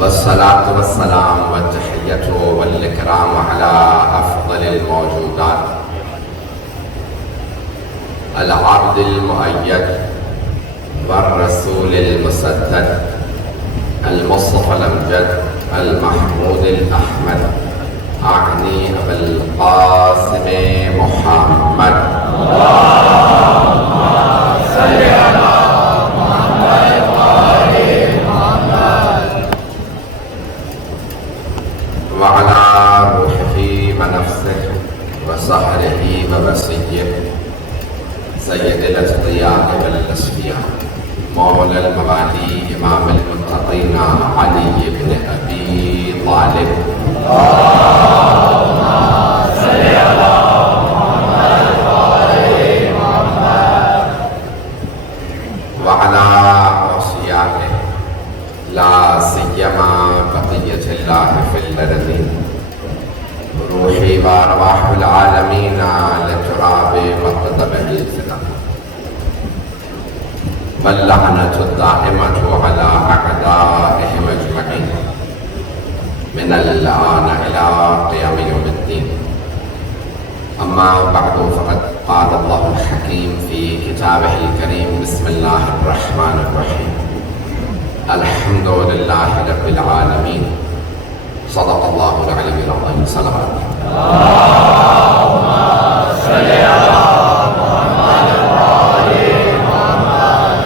والصلاة والسلام والتحية والإكرام على أفضل الموجودات العبد المؤيد والرسول المسدد المصطفى الأمجد المحمود الأحمد أعني أبا القاسم محمد اللهم صل على محمد وآل محمد وعلى روحه ونفسه وسحره ووصيه سيد الأتقياء والأصفياء مولى الموالي إمام المتقين علي بن أبي طالب اللهم صل على محمد وآل محمد وعلى أوصيائه لا سيما بقية الله في الأرضين روحي وأرواح العالمين لتراب مقدمه الزنا واللعنة الدائمة على أعدائهم أجمعين من الآن إلى قيام يوم الدين. أما بعد فقد قال الله الحكيم في كتابه الكريم بسم الله الرحمن الرحيم الحمد لله رب العالمين صدق الله العلي العظيم. صلوات اللهم صل على محمد وآل محمد.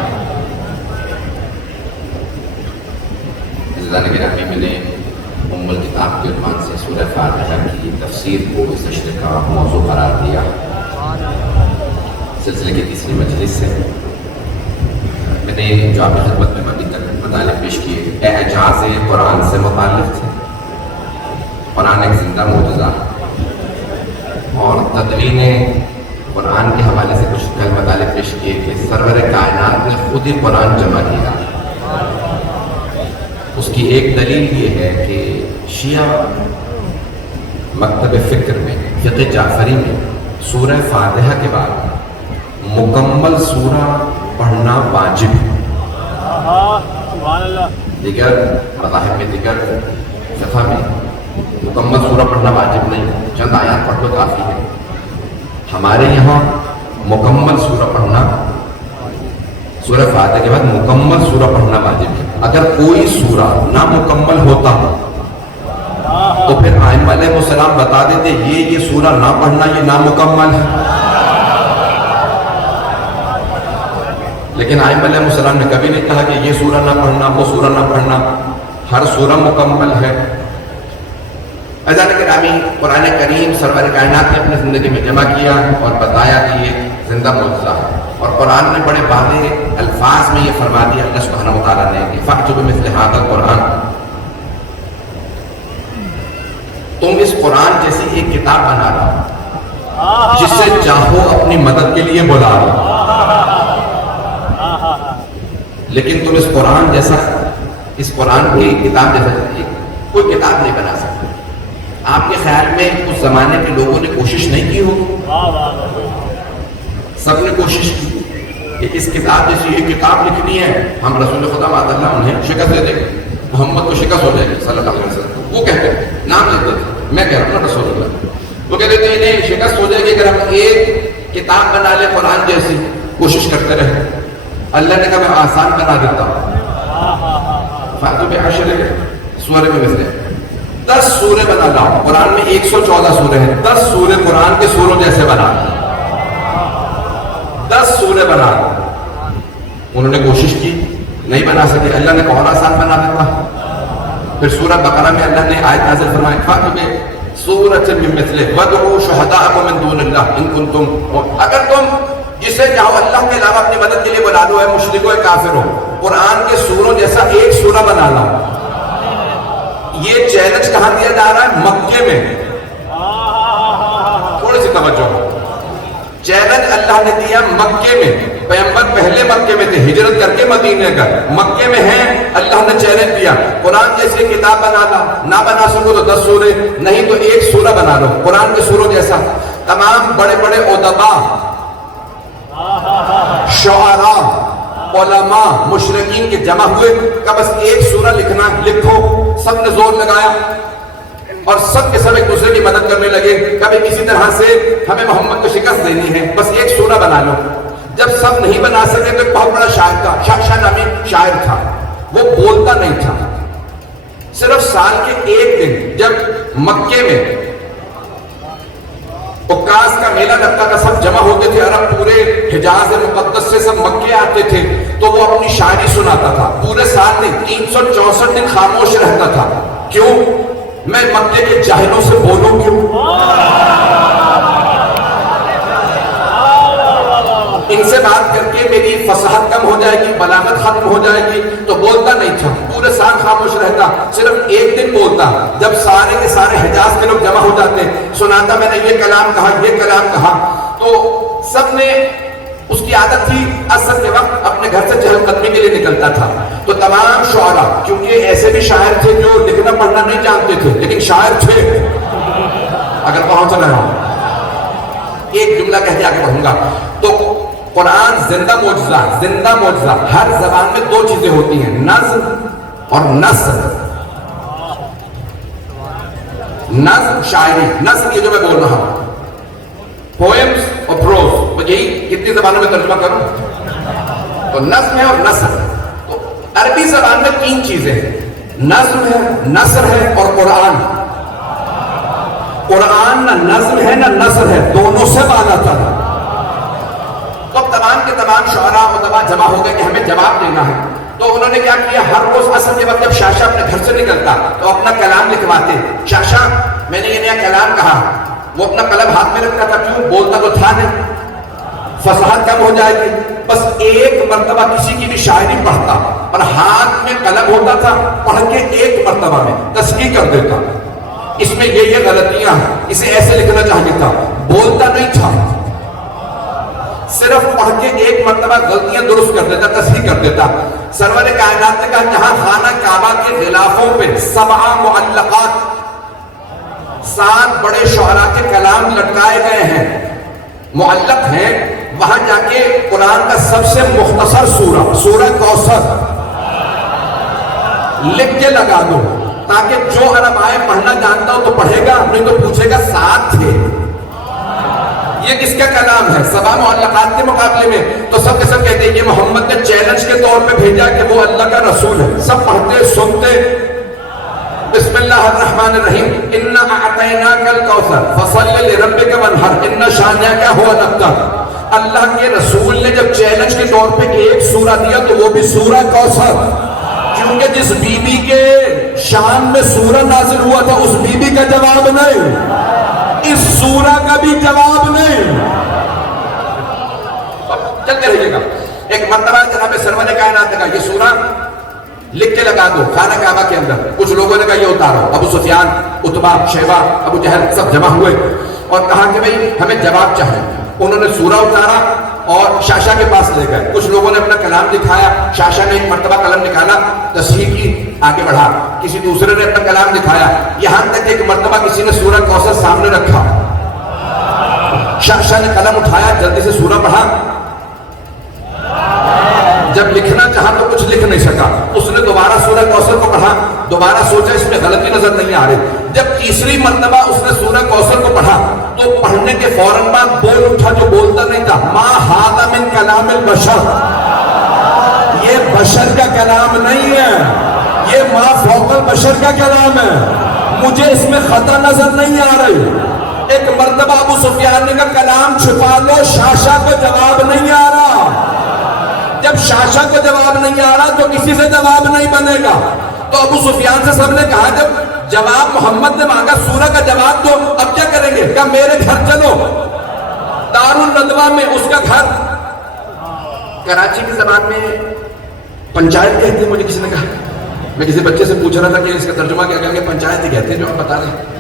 عزیزان گرامی، میں نے ام الکتاب کے عنوان سے سورہ فاتحہ کی تفسیر کو اس نشر کا موضوع قرار دیا. سلسلے کی تیسری مجلس سے میں نے جو آپ کی خدمت میں ابھی تک مطالب پیش کیے اعجاز قرآن سے متعلق تھے. قرآن ایک زندہ معجزہ اور تدوین قرآن کے حوالے سے کچھ مطالب پیش کیے کہ سرور کائنات نے خود ہی قرآن جمع کیا. اس کی ایک دلیل یہ ہے کہ شیعہ مکتب فکر میں فقہ جعفری میں سورہ فاتحہ کے بعد مکمل سورہ پڑھنا واجب ہے. دیگر مذاہب میں دیگر فقہ میں مکمل سورہ پڑھنا واجب نہیں، چند آیات پڑھ لو کافی ہے. ہمارے یہاں مکمل سورہ پڑھنا، سورہ فاتحہ کے بعد مکمل سورہ پڑھنا واجب ہے. اگر کوئی سورہ نامکمل ہوتا تو پھر ائمہ علیہ السلام بتا دیتے یہ سورہ نہ پڑھنا، یہ نامکمل ہے. لیکن ائمہ علیہ السلام نے کبھی نہیں کہا کہ یہ سورہ نہ پڑھنا، وہ سورہ نہ پڑھنا. ہر سورہ مکمل ہے. عزیزان گرامی، قرآن کریم سرور کائنات نے اپنی زندگی میں جمع کیا اور بتایا کہ یہ زندہ معجزہ ہے. اور قرآن نے بڑے واضح الفاظ میں یہ فرما دیا اللہ سبحانہ و تعالیٰ نے کہ فَأْتُوا بِمِثْلِ هَذَا الْقُرْآنِ، تم اس قرآن جیسی ایک کتاب بنا رہا جس سے چاہو اپنی مدد کے لیے بلا رہا، لیکن تم اس قرآن جیسا، اس قرآن کی کتاب جیسا کوئی کتاب نہیں بنا سکتے. آپ کے خیال میں اس زمانے کے لوگوں نے کوشش نہیں کی ہوگی؟ سب نے کوشش کی کہ اس کتاب جیسی یہ کتاب لکھنی ہے. ہم رسول خدا معاذ اللہ انہیں شکست دے دیں گے، محمد کو شکست ہو جائے گی صلی اللہ علیہ وسلم. وہ کہتے ہیں، نام لیتے تھے، میں کہہ رہا ہوں رسول اللہ، وہ کہتے تھے نہیں شکست ہو جائے گی اگر ہم ایک کتاب بنا لیں قرآن جیسی. کوشش کرتے رہے. اللہ نے کہا میں آسان بنا دیتا ہوں. فاتو بعشر سورہ میں مثل 10 سورے بنا لاؤ. قرآن میں 114 سورے ہیں، 10 سورے قرآن کے سوروں جیسے بنا، 10 سورے بنا. انہوں نے کوشش کی، نہیں بنا سکے. اللہ نے کہا آسان بنا دیتا. پھر سورہ بقرہ میں اللہ نے آیت نازل فرمائی فَأْتُوا بِسُورَةٍ مِّن مِّثْلِهِ وَادْعُوا شُهَدَاءَكُم مِّن دُونِ اللَّهِ إِن كُنتُمْ، اگر تم جسے چاہو اللہ کے علاوہ اپنی مدد کے لیے بلا لو، ہے مشرک ہو کافر ہو، قرآن کے سوروں جیسا ایک سورہ بنا لاؤ. یہ چیلنج کہاں دیا جا رہا ہے؟ مکے میں. تھوڑی سی توجہ. چیلنج اللہ نے دیا مکے میں. پیغمبر پہلے مکے میں تھے، ہجرت کر کے مدینے گئے، مکے میں ہیں. اللہ نے چیلنج دیا قرآن جیسے کتاب بنا لا. نہ بنا سکو تو 10 سورے، نہیں تو ایک سورہ بنا لو قرآن کے سوروں جیسا. تمام بڑے بڑے ادبا، شعراء، علماء مشرکین کے جمع ہوئے کہ بس ایک سورہ لکھنا، لکھو. سب نے زور لگایا اور سب کے سب ایک دوسرے کی مدد کرنے لگے. کبھی کسی طرح سے ہمیں محمد کو شکست دینی ہے، بس ایک سورہ بنا لو. جب سب نہیں بنا سکے تو ایک بہت بڑا شاعر تھا، شاہ نامی شاعر تھا. وہ بولتا نہیں تھا. صرف سال کے ایک دن جب مکے میں عکاظ کا میلہ لگتا تھا، سب جمع ہوتے تھے، عرب پورے حجاز مقدس سے سب مکے آتے تھے، تو وہ اپنی شاعری سناتا تھا. پورے سال نہیں، 364 دن خاموش رہتا تھا. کیوں؟ میں مکے کے جاہلوں سے بولوں کیوں؟ ان سے بات کر کے میری فصاحت کم ہو جائے گی، بلاغت ختم ہو جائے گی. تو بولتا نہیں تھا، پورے سال خاموش رہتا. صرف ایک دن بولتا، جب سارے کے سارے حجاز کے لوگ جمع ہو جاتے، سناتا میں نے یہ کلام کہا، یہ کلام کہا. تو سب نے، اس کی عادت تھی عصر کے وقت اپنے گھر سے چہل قدمی کے لیے نکلتا تھا. تو تمام شعراء، کیونکہ ایسے بھی شاعر تھے جو لکھنا پڑھنا نہیں جانتے تھے لیکن شاعر تھے. اگر پہنچ رہا ہوں، ایک جملہ کہہ کے آگے بڑھوں گا. تو قرآن زندہ معجزہ، زندہ معجزہ. ہر زبان میں دو چیزیں ہوتی ہیں، نظم اور نثر. نظم شاعری، نثر یہ جو میں بول رہا ہوں، پوئمز اور پروز. یہی کتنی زبانوں میں ترجمہ کروں؟ تو نظم ہے اور نثر. تو عربی زبان میں تین چیزیں ہیں، نظم ہے، نثر ہے اور قرآن. قرآن نہ نظم ہے نہ نثر ہے، دونوں سے بالا تھا. تو اب تمام کے تمام شعراء ادبا جمع ہو گئے کہ ہمیں جواب دینا ہے. تو انہوں نے کیا کیا، ہر روز عصر کے وقت جب شاہ اپنے گھر سے نکلتا تو اپنا کلام لکھواتے. شاہ میں نے یہ نیا کلام کہا. وہ اپنا قلم ہاتھ میں رکھتا تھا. کیوں؟ بولتا تو تھا نہیں، فصاحت کم ہو جائے گی. بس ایک مرتبہ کسی کی بھی شاعری پڑھتا اور ہاتھ میں قلم ہوتا تھا، پڑھ کے ایک مرتبہ میں تصحیح کر دیتا. اس میں یہ غلطیاں ہیں، اسے ایسے لکھنا چاہیے تھا. بولتا نہیں تھا، صرف پڑھ کے ایک مرتبہ غلطیاں درست کر دیتا، تصحیح کر دیتا. سرور کائنات نے کہا جہاں خانہ کعبہ کے غلافوں پہ 7 معلقات، 7 بڑے شعراء کے کلام لٹکائے گئے ہیں، معلق ہیں، وہاں جا کے قرآن کا سب سے مختصر سورہ، سورہ کوثر لکھ کے لگا دو، تاکہ جو عرب آئے پڑھنا جانتا ہو تو پڑھے گا، نہیں تو پوچھے گا 7 تھے. یہ کس کا کلام ہے 7 معلقات کے مقابلے میں؟ تو سب کے سب کہتے ہیں یہ محمد نے چیلنج کے طور پہ بھیجا کہ وہ اللہ کا رسول ہے. سب پڑھتے سنتے. بسم اللہ الرحمن الرحیم، انا اعطیناک الکوثر فصل لربک وانحر ان شانئک ھو الابتر. اللہ کے رسول نے جب چیلنج کے طور پہ ایک سورہ دیا تو وہ بھی سورہ کوثر، کیونکہ جس بی بی کے شان میں سورہ نازل ہوا تھا اس بی بی کا جواب نہیں، اس سورہ کا بھی جواب نہیں. چلتے رہیے گا. ایک مرتبہ جناب سرور کائنات نے کہا یہ سورہ لکھ کے لگا دو خانہ کعبہ کے اندر. کچھ لوگوں نے کہا یہ اتارو. ابو سفیان، عتبہ، شیبہ، ابو جہل سب جمع ہوئے اور کہا کہ بھئی ہمیں جواب چاہیے. انہوں نے سورہ اتارا اور شاہ کے پاس لے گئے. کچھ لوگوں نے اپنا کلام دکھایا. شاہ نے ایک مرتبہ قلم نکالا، تصحیح کی، آگے بڑھا. کسی دوسرے نے اپنا کلام دکھایا، یہاں تک ایک مرتبہ کسی نے سورہ کوثر سامنے رکھا. شاہ نے قلم اٹھایا، جلدی سے سورہ پڑھا. جب لکھنا چاہا تو کچھ لکھ نہیں سکا. اس نے دوبارہ سورہ کوثر کو پڑھا، دوبارہ سوچا اس میں غلطی نظر نہیں آ رہی. جب تیسری مرتبہ اس نے سورہ کوثر کو پڑھا تو پڑھنے کے فوراً بعد بول اٹھا جو بولتا نہیں تھا، ما ھذا من کلام البشر، یہ بشر کا کلام نہیں ہے، یہ ما فوق البشر کا کلام ہے، مجھے اس میں خطا نظر نہیں آ رہی. ایک مرتبہ ابو سفیان نے کہا کلام چھپا لو، شاہ کو جواب نہیں آ رہا. جب شاہ کو جواب نہیں آ رہا تو کسی سے جواب نہیں بنے گا. تو ابو سفیان سے سب نے کہا جب جواب محمد نے مانگا سورہ کا جواب دو، اب کیا کریں گے؟ کہا میرے گھر چلو. دارالندوہ میں اس کا گھر. کراچی کی زبان میں پنچایت کہتے ہیں. مجھے کسی نے کہا، میں کسی بچے سے پوچھ رہا تھا کہ اس کا ترجمہ کیا کہیں گے، پنچایت ہی کہتے ہیں جو آپ بتا رہے ہیں.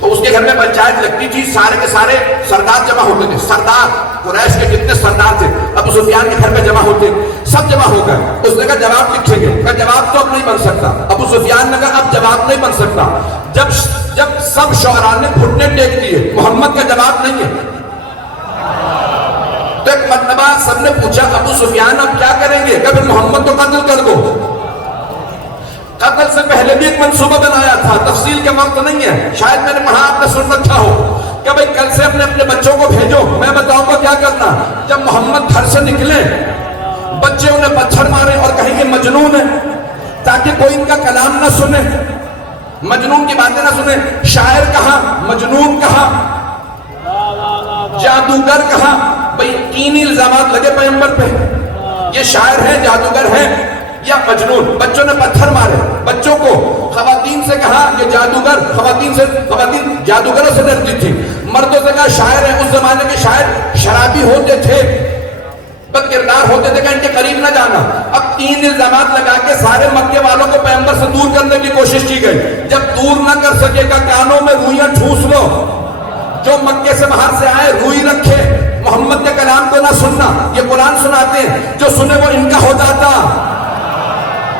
تو اس کے گھر میں پنچایت لگتی تھی، سارے کے سارے سردار جمع ہوتے تھے. سردار قریش کے جتنے سردار تھے ابو سفیان کے گھر میں جمع ہوتے، سب جمع ہو گئے. اس نے کہا جواب لکھیں گے. کہا جواب تو اب نہیں بن سکتا. ابو سفیان نے کہا اب جواب نہیں بن سکتا. جب سب شعراء نے گھٹنے ٹیک دیے، محمد کا جواب نہیں ہے. تو ایک مرتبہ سب نے پوچھا ابو سفیان اب کیا کریں گے؟ کہ پھر محمد کو قتل کر دو. قتل سے پہلے بھی ایک منصوبہ بنایا تھا، تفصیل کا وقت نہیں ہے، شاید میں نے وہاں آپ نے سن رکھا ہو کہ بھئی کل سے اپنے بچوں کو بھیجو، میں بتاؤں گا کیا کرنا. جب محمد گھر سے نکلے بچے انہیں پتھر مارے اور کہیں یہ مجنون ہے، تاکہ کوئی ان کا کلام نہ سنے، مجنون کی باتیں نہ سنے. شاعر کہا، مجنون کہا، جادوگر کہا. بھئی تین الزامات لگے پیغمبر پہ، یہ شاعر ہے، جادوگر ہے یا مجنون. بچوں نے پتھر مارے بچوں کو. خواتین سے کہا یہ جادوگر، خواتین جادوگروں سے ڈرتی تھی. مردوں سے کہا شاعر ہے. اس زمانے کے شاعر شرابی ہوتے تھے، بد کردار ہوتے تھے کہ ان کے قریب نہ جانا. اب تین الزامات لگا کے سارے مکے والوں کو پیغمبر سے دور کرنے کی کوشش کی گئی. جب دور نہ کر سکے گا کانوں میں روئیاں ٹھوس لو، جو مکے سے باہر سے آئے روئی رکھے، محمد کے کلام کو نہ سننا. یہ قرآن سناتے ہیں، جو سنے وہ ان کا ہو جاتا.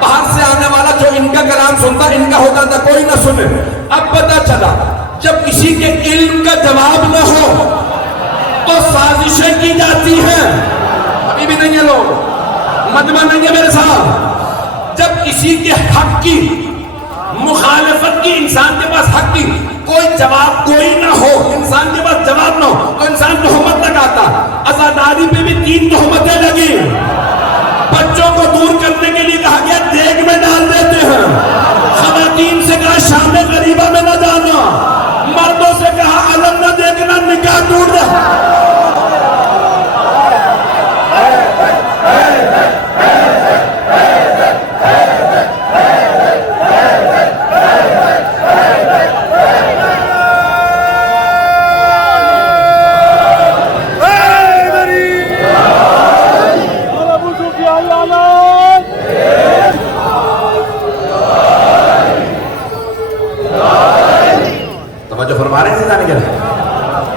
باہر سے آنے والا جو ان کا کلام سنتا ان کا ہوتا تھا، کوئی نہ سنے. اب پتہ چلا جب کسی کے علم کا جواب نہ ہو تو سازشیں کی جاتی ہیں. ابھی بھی نہیں ہے لوگ، مجمع نہیں ہے میرے ساتھ. جب کسی کے حق کی مخالفت کی، انسان کے پاس حق کی کوئی جواب کوئی نہ ہو، انسان کے پاس جواب نہ ہو تو انسان تہمت لگاتا. عزاداری پہ بھی 3 تہمتیں لگی. بچوں کو دور کرنے کے لیے کہا گیا دیگ میں ڈال دیتے ہیں. خواتین سے کہا شام غریبہ میں نہ جانا. مردوں سے کہا علم نہ دیکھنا، نکاح ٹوٹ جائے.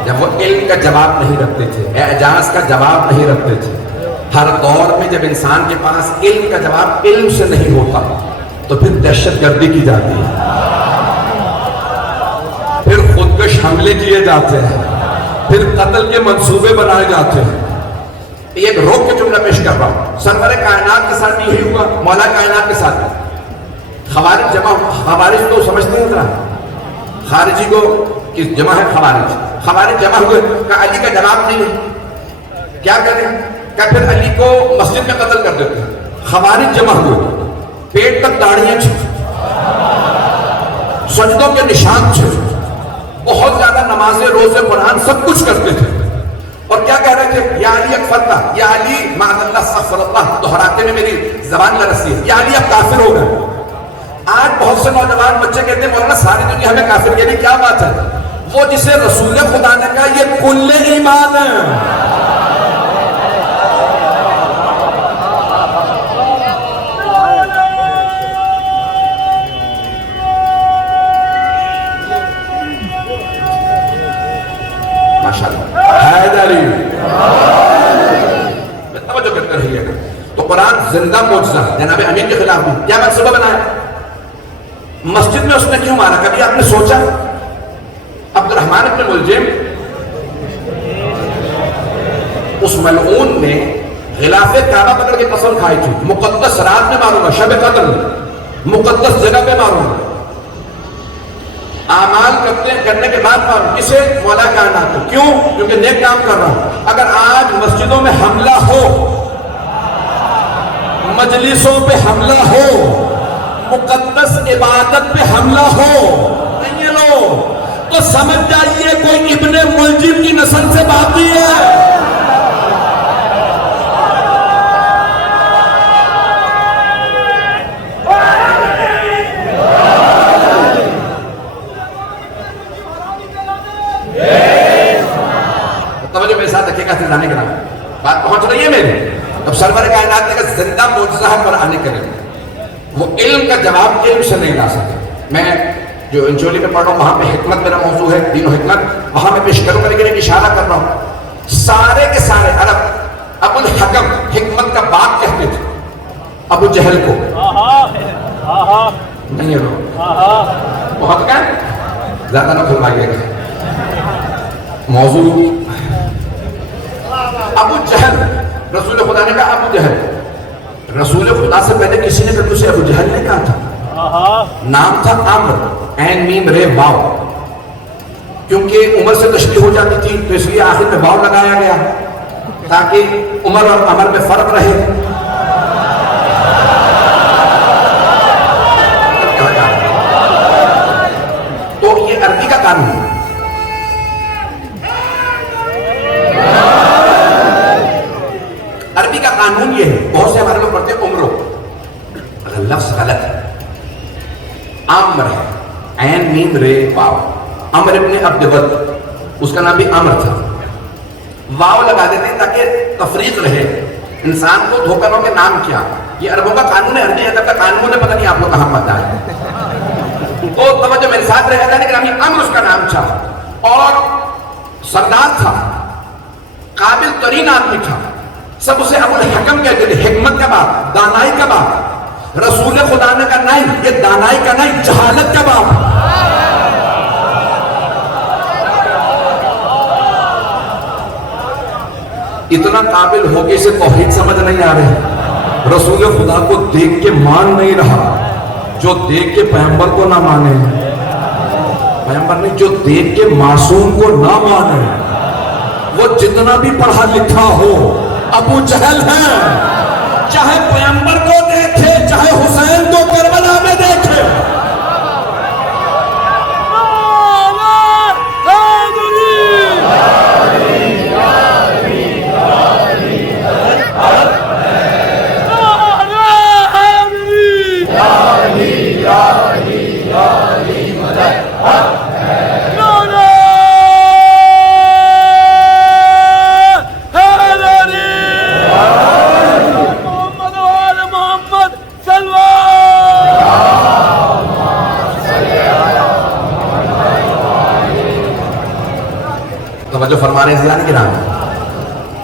جب وہ علم کا جواب نہیں رکھتے تھے، اعجاز کا جواب نہیں رکھتے تھے. ہر دور میں جب انسان کے پاس علم کا جواب علم سے نہیں ہوتا تو پھر دہشت گردی کی جاتی ہے، پھر خودکش حملے کیے جاتے ہیں، پھر قتل کے منصوبے بنائے جاتے ہیں. ایک روک کے جملہ پیش کر رہا ہوں. سرور کائنات کے ساتھ یہی ہوا، مولا کائنات کے ساتھ. خوارج تو سمجھتے ہیں ذرا، خارجی کو کس جمع ہے خوارج جمع ہوئے کہ علی کا جواب نہیں ہے، کیا کریں؟ کہ پھر علی کو مسجد میں قتل کر دیتے. خوارج جمع ہوئے، پیٹ تک داڑھیاں چھے، سجدوں کے نشان چھے، بہت زیادہ نمازیں روزے قرآن سب کچھ کرتے تھے. اور کیا کہہ رہے تھے؟ یا علی اکفرتا، یا علی معاذ اللہ استغفر اللہ، دہراتے میں میری زبان لرزتی ہے، یا علی اب کافر ہو گئے. آج بہت سے نوجوان بچے کہتے ہیں مولانا ساری دنیا ہمیں کافر، یعنی کیا بات ہے؟ وہ جسے رسول خدا نے کہا یہ کل ایمان ہے. ماشاءاللہ حیدری توجہ کرتے رہیے گا. تو قرآن زندہ معجزہ جناب امین کے خلاف بھی کیا منصوبہ بنایا؟ مسجد میں اس نے کیوں مارا؟ کبھی آپ نے سوچا؟ عبد الرحمن ابن ملجم اس ملعون نے غلاف کعبہ پکڑ کے قسم کھائی تھی مقدس رات میں ماروں گا، شب قدر مقدس جگہ پہ ماروں گا. اعمال کرنے کے بعد ماروں. کسے؟ مولا کائنات کو. کیوں؟ کیونکہ نیک کام کر رہا ہوں. اگر آج مسجدوں میں حملہ ہو، مجلسوں پہ حملہ ہو، مقدس عبادت پہ حملہ ہو، نہیں ہے لو تو سمجھ جائیے کوئی ابن ملجم کی نسل سے باقی ہے. توجہ میرے ساتھ رکھیے گا سمجھانے کے نام بات پہنچ رہی ہے میری. اب سرور کائنات نے کہا زندہ معجزہ ہے قرآن کریم. وہ علم کا جواب علم سے نہیں لا سکے. میں جو انجولی میں پڑھ رہا ہوں وہاں پہ حکمت میرا موضوع ہے، دین و حکمت، وہاں میں پیش کروں گا لیکن ایک اشارہ کر رہا ہوں. سارے کے سارے عرب ابو الحکم حکمت کا باپ کہتے تھے ابو جہل کو. نہیں ہے بہت کا زیادہ نہ کھلوائیے گا موضوع. ابو جہل، رسول خدا نے کہا ابو جہل، رسول خدا سے پہلے کسی نے کبھی اسے ابو جہل نہیں کہا تھا، نام تھا عمر، عین میم رے واو، کیونکہ عمر سے تشبیہ ہو جاتی تھی تو اس لیے آخر میں واو لگایا گیا تاکہ عمر اور عمر میں فرق رہے۔ تو یہ عربی کا قانون ہے۔ عربی کا قانون یہ ہے، بہت سے ہمارے لوگ پڑھتے ہیں عمرو، اگر لفظ غلط ہے، عمر ہے، عین میم رے واو، عمر ابن عبد ود، اس کا نام بھی عمر تھا، واو لگا دیتے ہیں تاکہ تفریق رہے، انسان کو دھوکہ نہ ہو کہ نام کیا۔ یہ عربوں کا قانون ہے، عربی ادب کا قانون ہے، پتہ نہیں آپ لوگ کہاں پتہ ہے۔ تو توجہ میرے ساتھ رہے گا، لیکن عمر اس کا نام تھا اور سردار تھا، قابل ترین آدمی تھا، سب اسے ابو الحکم کہتے تھے، حکمت کا باپ، دانائی کا باپ۔ رسول خدا نے کہا نہیں، یہ دانائی کا نہیں، جہالت کا باپ۔ اتنا قابل ہو کے اسے توحید سمجھ نہیں آ رہے، رسول خدا کو دیکھ کے مان نہیں رہا، جو دیکھ کے پیغمبر کو نہ مانے، پیغمبر نے جو دیکھ کے معصوم کو نہ مانے، وہ جتنا بھی پڑھا لکھا ہو ابو جہل ہے، چاہے پیغمبر کو دیکھے، چاہے حسین کو کربلا میں دیکھے۔ جو فرمانے ضیاء کرام،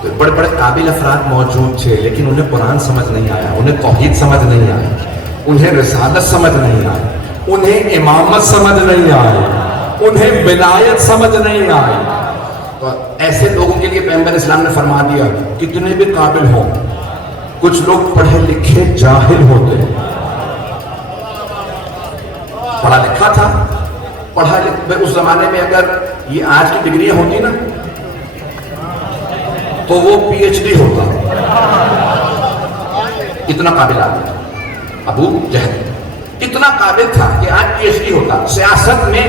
تو بڑے بڑے قابل افراد موجود تھے، لیکن انہیں قرآن سمجھ نہیں آیا، انہیں توحید سمجھ نہیں آئی، انہیں رسالت سمجھ نہیں آئی، انہیں امامت سمجھ نہیں آئی، انہیں ولایت سمجھ نہیں آئی۔ تو ایسے لوگوں کے لیے پیغمبر اسلام نے فرما دیا کتنے بھی قابل ہوں، کچھ لوگ پڑھے لکھے جاہل ہوتے ہیں، پڑھا لکھا تھا، پڑھا لکھا اس زمانے میں اگر یہ آج کی ڈگریاں ہوتی نا تو وہ پی ایچ ڈی ہوتا، اتنا قابل آدمی تھا ابو جہل، اتنا قابل تھا کہ آج پی ایچ ڈی ہوتا، سیاست میں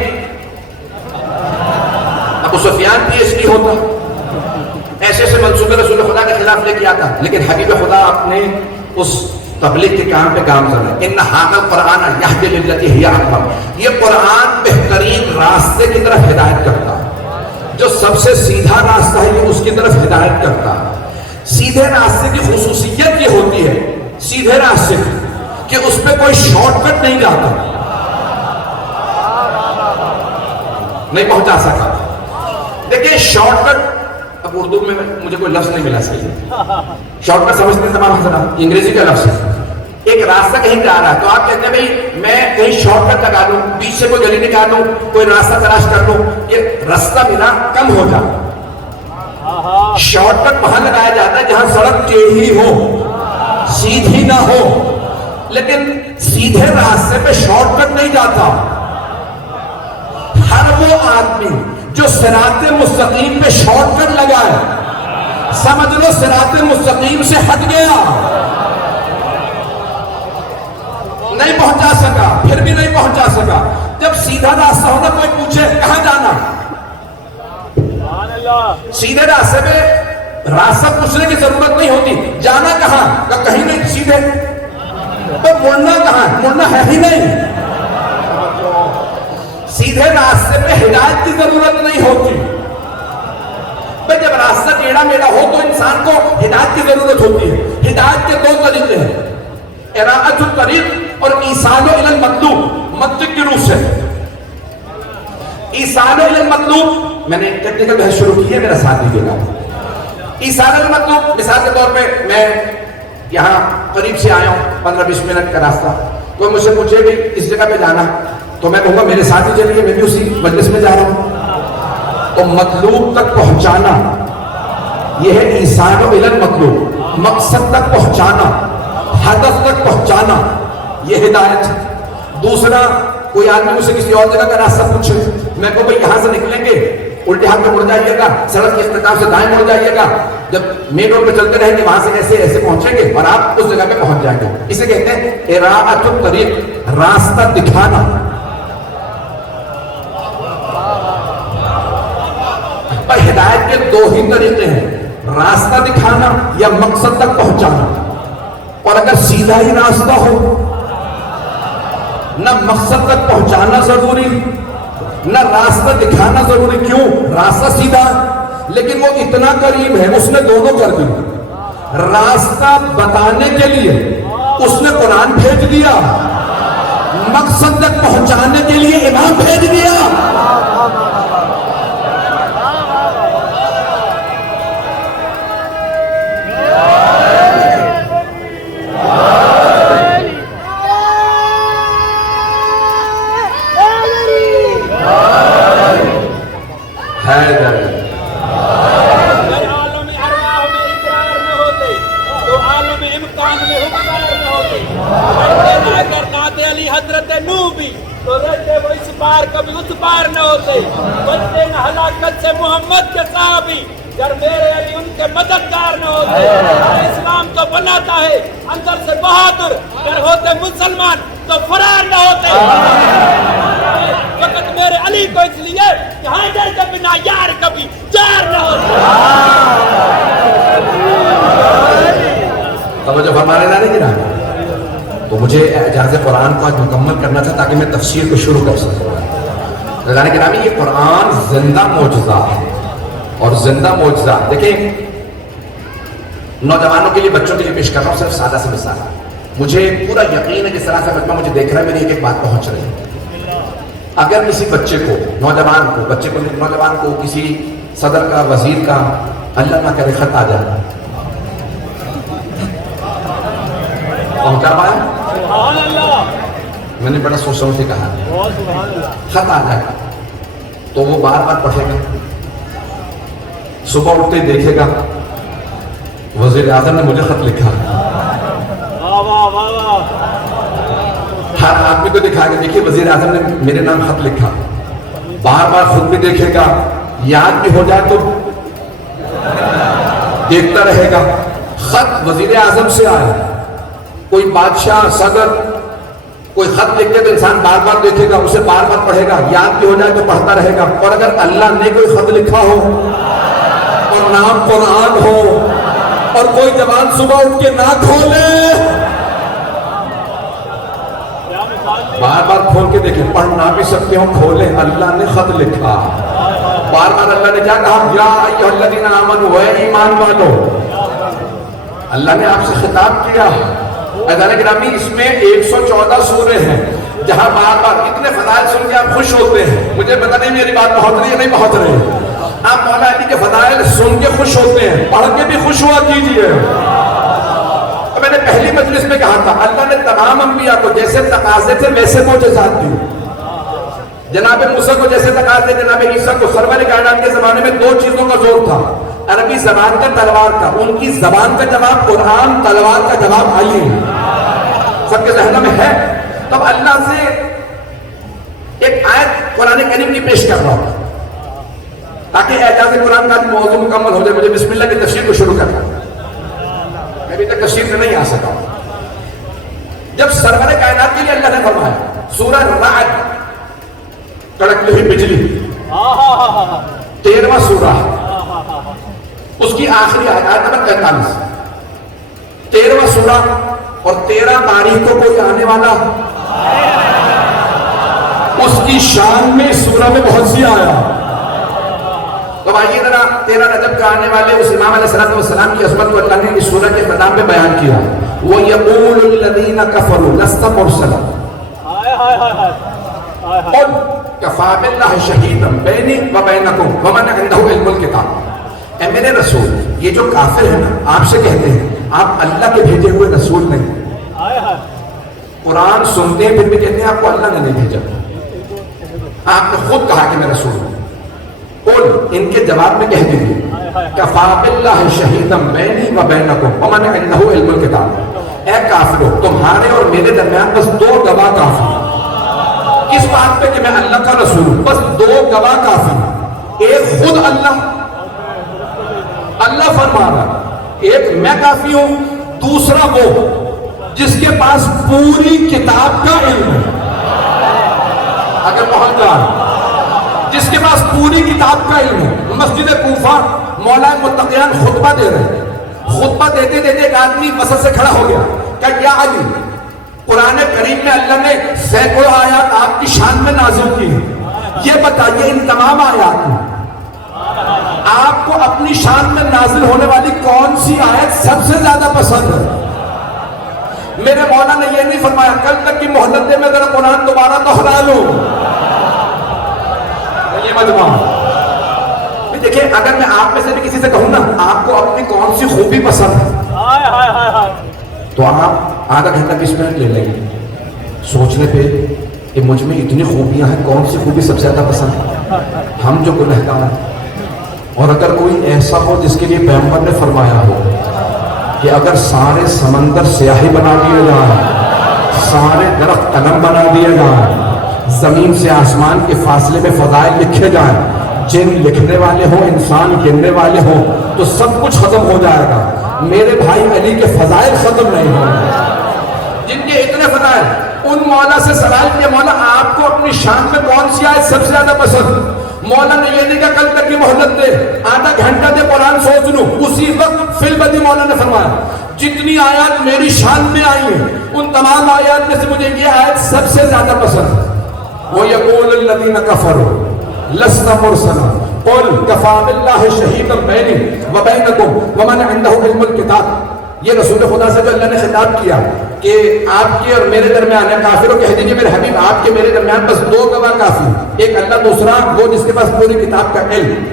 ابو سفیان پی ایچ ڈی ہوتا، ایسے ایسے منصوبے رسول خدا کے خلاف لے کے آتا، لیکن حبیب خدا اپنے اس تبلیغ کے کام پہ کام کر رہے ہیں۔ ان ھذا القرآن یہدی للتی ہی اقوم، یہ قرآن بہترین راستے کی طرف ہدایت کرتا ہے، جو سب سے سیدھا راستہ ہے یہ اس کی طرف ہدایت کرتا ہے۔ سیدھے راستے کی خصوصیت یہ ہوتی ہے، سیدھے راستے کی، کہ اس پہ کوئی شارٹ کٹ نہیں جاتا، نہیں پہنچا سکا۔ دیکھیں شارٹ کٹ، اب اردو میں مجھے کوئی لفظ نہیں ملا صحیح، شارٹ کٹ سمجھتے ہیں تمام حضرات، انگریزی کا لفظ ہے، ایک راستہ کہیں جا رہا ہے تو آپ کہتے ہیں بھئی میں کہیں شارٹ کٹ لگا دوں، بیچ سے کوئی گلی نکال دوں، کوئی راستہ تلاش کر لوں، یہ راستہ ملا کم ہو جائے۔ شارٹ کٹ وہاں لگایا جاتا ہے جہاں سڑک ٹیڑھی ہو، سیدھی نہ ہو، لیکن سیدھے راستے پہ شارٹ کٹ نہیں جاتا۔ ہر وہ آدمی جو صراط مستقیم پہ شارٹ کٹ لگائے، سمجھ لو صراط مستقیم سے ہٹ گیا، نہیں پہنچا سکا، پھر بھی نہیں پہنچا سکا۔ جب سیدھا راستہ ہونا، کوئی پوچھے کہاں جانا، سیدھے راستے پہ راستہ پوچھنے کی ضرورت نہیں ہوتی، جانا کہاں، کہیں نہیں، سیدھے، تو مڑنا کہاں، مڑنا ہے ہی نہیں۔ سیدھے راستے پہ ہدایت کی ضرورت نہیں ہوتی۔ بھئی جب راستہ ٹیڑھا میڑھا ہو تو انسان کو ہدایت کی ضرورت ہوتی ہے۔ ہدایت کے دو طریقے ہیں، اراءۃ الطریق اور ایصال الی المطلوب، منطق کی روح سے۔ ایصال الی المطلوب، میں نے ٹیکنیکل بحث شروع کی ہے، میرا ساتھ دیجیے گا۔ ایصال الی المطلوب، مثال کے طور پہ میں یہاں قریب سے آیا ہوں، 15-20 منٹ کا راستہ، کوئی مجھ سے پوچھے کہ اس جگہ پہ جانا، تو میں کہوں گا میرے ساتھ ہی چلیے، میں بھی اسی مجلس میں جا رہا ہوں۔ تو مطلوب تک پہنچانا یہ ہے ایصال الی المطلوب، مقصد تک پہنچانا، ہدف تک پہنچانا، یہ ہدایت ہے۔ دوسرا، کوئی آدمی مجھ سے کسی اور جگہ کا راستہ پوچھے، میں کہوں بھائی یہاں سے نکلیں گے، الٹے ہاتھ میں مڑ جائیے گا، سڑک کے استقامت سے دائیں مڑ جائیے گا، جب مین روڈ پہ چلتے رہیں گے وہاں سے ایسے ایسے پہنچیں گے اور آپ اس جگہ پہ پہنچ جائیں گے۔ اسے کہتے ہیں اراءۃ الطریق، راستہ دکھانا۔ پر ہدایت کے دو ہی طریقے ہیں، راستہ دکھانا یا مقصد تک پہنچانا۔ اور اگر سیدھا ہی راستہ ہو، نہ مقصد تک پہنچانا ضروری نہ راستہ دکھانا ضروری۔ کیوں؟ راستہ سیدھا لیکن وہ اتنا قریب ہے، اس نے دونوں کر دی۔ راستہ بتانے کے لیے اس نے قرآن بھیج دیا، مقصد تک پہنچانے کے لیے امام بھیج دیا۔ کبھی اس پار نہ ہوتے، بچتے نہ ہلاکت سے محمد کے صحابی، گر میرے علی ان کے مددگار نہ ہوتے۔ اسلام تو بناتا ہے اندر سے بہادر، گر ہوتے مسلمان تو فرار نہ ہوتے۔ فقط میرے علی کو اس لیے کہ حیدر کے بنا یار کبھی جار نہ ہوتے۔ توجہ فرمانے نہ نہیں گرا تو مجھے اعجاز قرآن کو آج مکمل کرنا تھا تاکہ میں تفسیر کو شروع کر سکوں۔ رضوان گرامی، یہ قرآن زندہ معجزہ ہے، اور زندہ معجزہ دیکھیں نوجوانوں کے لیے، بچوں کے لیے پیش کر رہا ہوں صرف سادہ سے مثال۔ مجھے پورا یقین ہے جس طرح سے بچہ مجھے دیکھ رہا ہے میری ایک بات پہنچ رہی ہے۔ اگر کسی بچے کو، نوجوان کو کسی صدر کا، وزیر کا اللہ نہ کرے خط آ جائے، پہنچا پایا؟ میں نے بڑا سوچ سمجھ کے کہا، خط آ جائے گا تو وہ بار بار پڑھے گا، صبح اٹھتے دیکھے گا وزیر اعظم نے مجھے خط لکھا، ہر آدمی کو دکھا کے دیکھیے وزیر اعظم نے میرے نام خط لکھا، بار بار خود بھی دیکھے گا، یاد بھی ہو جائے تو دیکھتا رہے گا۔ خط وزیر اعظم سے آئے، کوئی بادشاہ، صدر کوئی خط لکھتے تو انسان بار بار دیکھے گا، اسے بار بار پڑھے گا، یاد بھی ہو جائے تو پڑھتا رہے گا۔ اور اگر اللہ نے کوئی خط لکھا ہو اور نام قرآن ہو اور کوئی زبان صبح اٹھ کے نہ کھولے، بار بار کھول کے دیکھیں، پڑھ نہ بھی سکتے ہو، کھولے، اللہ نے خط لکھا، بار بار اللہ نے کیا کہا؟ یا ایھا الذین آمنوا، اے ایمان والو، اللہ نے آپ سے خطاب کیا۔ عزیزان گرامی، اس میں 114 سورے ہیں جہاں بار بار اتنے فضائل سن کے آپ خوش ہوتے ہیں۔ مجھے پتہ نہیں میری بات بہت رہی ہے نہیں بہت رہی ہے، آپ مولا علی کے فضائل سن کے خوش ہوتے ہیں، پڑھ کے بھی خوش ہوا کیجئے۔ میں نے پہلی مجلس میں کہا تھا اللہ نے تمام انبیاء کو جیسے تقاضے تھے ویسے معجزات دی۔ جناب موسیٰ کو جیسے تقاضے، جناب عیسیٰ کو، سرور کائنات کے زمانے میں دو چیزوں کا زور تھا، عربی زبان کا، تلوار کا۔ ان کی زبان کا جواب قرآن، تلوار کا جواب علی، سب کے ذہنوں میں ہے۔ تب اللہ سے ایک آیت قرآن کریم کی پیش کر رہا ہوں تاکہ اعجاز قرآن کا موضوع مکمل ہو جائے۔ مجھے بسم اللہ کی تفسیر کو شروع کرنا، میں ابھی تک تفسیر میں نہیں آ سکا۔ جب سرور کائنات کے لیے اللہ نے فرمایا سورہ رعد، کڑکتی ہوئی بجلی، 13واں سورہ، اس کی آخری آیت نمبر 43، 13واں سورہ، اور 13 تاریخ کو کوئی آنے والا، اس کی شان میں اس سورہ میں بہت سی آیا۔ تو آئیے ذرا 13 رجب کا آنے والے اس امام علیہ السلام کی عظمت کو اللہ نے اس سورہ کے اختتام میں بیان کیا۔ وَيَقُولُ الَّذِينَ كَفَرُوا لَسْتَ مُرْسَلًا قُلْ كَفَىٰ بِاللَّهِ شَهِيدًا بَيْنِي وَبَيْنَكُمْ وَمَنْ عِندَهُ عِلْمُ الْكِتَابِ۔ اے میرے رسول، یہ جو کافر ہیں نا، آپ سے کہتے ہیں آپ اللہ کے بھیجے ہوئے رسول نہیں۔ قرآن سنتے ہیں پھر بھی کہتے ہیں آپ کو اللہ نے نہیں بھیجا، آپ نے خود کہا کہ میں رسول ہوں۔ قل، ان کے جواب میں کہہ دیجیے کفا باللہ شہیدا بینی و بینکم ومن عندہ علم الکتاب، اے کافرو تمہارے اور میرے درمیان بس 2 گواہ کافی ہیں، اس بات پہ کہ میں اللہ کا رسول ہوں، بس 2 گواہ کافی ہیں، ایک خود اللہ فرما رہا، ایک میں کافی ہوں، دوسرا وہ جس کے پاس پوری کتاب کا علم ہے، اگر پہنچ جائے جس کے پاس پوری کتاب کا علم ہے۔ مسجد کوفہ مولا متقیان خطبہ دے رہے ہیں، خطبہ دیتے دیتے ایک آدمی وسط سے کھڑا ہو گیا کہ یا علی، قرآن کریم میں اللہ نے سینکڑوں آیات آپ کی شان میں نازل کی ہیں، یہ بتائیے ان تمام آیات میں آپ کو اپنی شان میں نازل ہونے والی کون سی آیت سب سے زیادہ پسند ہے؟ میرے مولا نے یہ نہیں فرمایا کل تک کی مہلت دے میں ذرا قرآن دوبارہ دوہرا لوں، یہ مجموعہ دیکھیں، اگر میں آپ میں سے بھی کسی سے کہوں نا آپ کو اپنی کون سی خوبی پسند ہے، تو آپ آدھا گھنٹہ 20 منٹ لے لیں گے سوچنے پہ کہ مجھ میں اتنی خوبیاں ہیں، کون سی خوبی سب سے زیادہ پسند ہے؟ ہم جو گنہگار ہیں، اور اگر کوئی ایسا ہو جس کے لیے پیغمبر نے فرمایا ہو کہ اگر سارے سمندر سیاہی بنا دیے جائیں، سارے درخت قلم بنا دیے جائیں، زمین سے آسمان کے فاصلے میں فضائل لکھے جائیں، جن لکھنے والے ہوں انسان گننے والے ہوں، تو سب کچھ ختم ہو جائے گا، میرے بھائی علی کے فضائل ختم نہیں ہوں گے، جن کے اتنے فضائل۔ ان مولا سے سوال کیا مولا آپ کو اپنی شان میں کون سی آیت سب سے زیادہ پسند؟ مولا نے یہ نہیں کہا کل تک کی مہلت دے، آدھا گھنٹہ دے قرآن سوچ لوں، اسی وقت فی البدی مولا نے فرمایا جتنی آیات میری شان میں آئی ہیں ان تمام آیات میں سے مجھے یہ آیت سب سے زیادہ پسند ہے۔ وَيَقُولُ الَّذِينَ كَفَرُوا لَسْتَ مُرْسَلًا قُلْ كَفَىٰ بِاللَّهِ شَهِيدًا بَيْنِي وَبَيْنَكُمْ وَمَنْ عِندَهُ عِلْمُ الْكِتَابِ، یہ رسول خدا سے جو اللہ نے خطاب کیا کہ آپ کے اور میرے درمیان ہے، کافروں کہہ دیجئے میرے حبیب آپ کے میرے درمیان بس 2 گواہ کافی، ایک اللہ، دوسرا وہ جس کے پاس پوری کتاب کا علم۔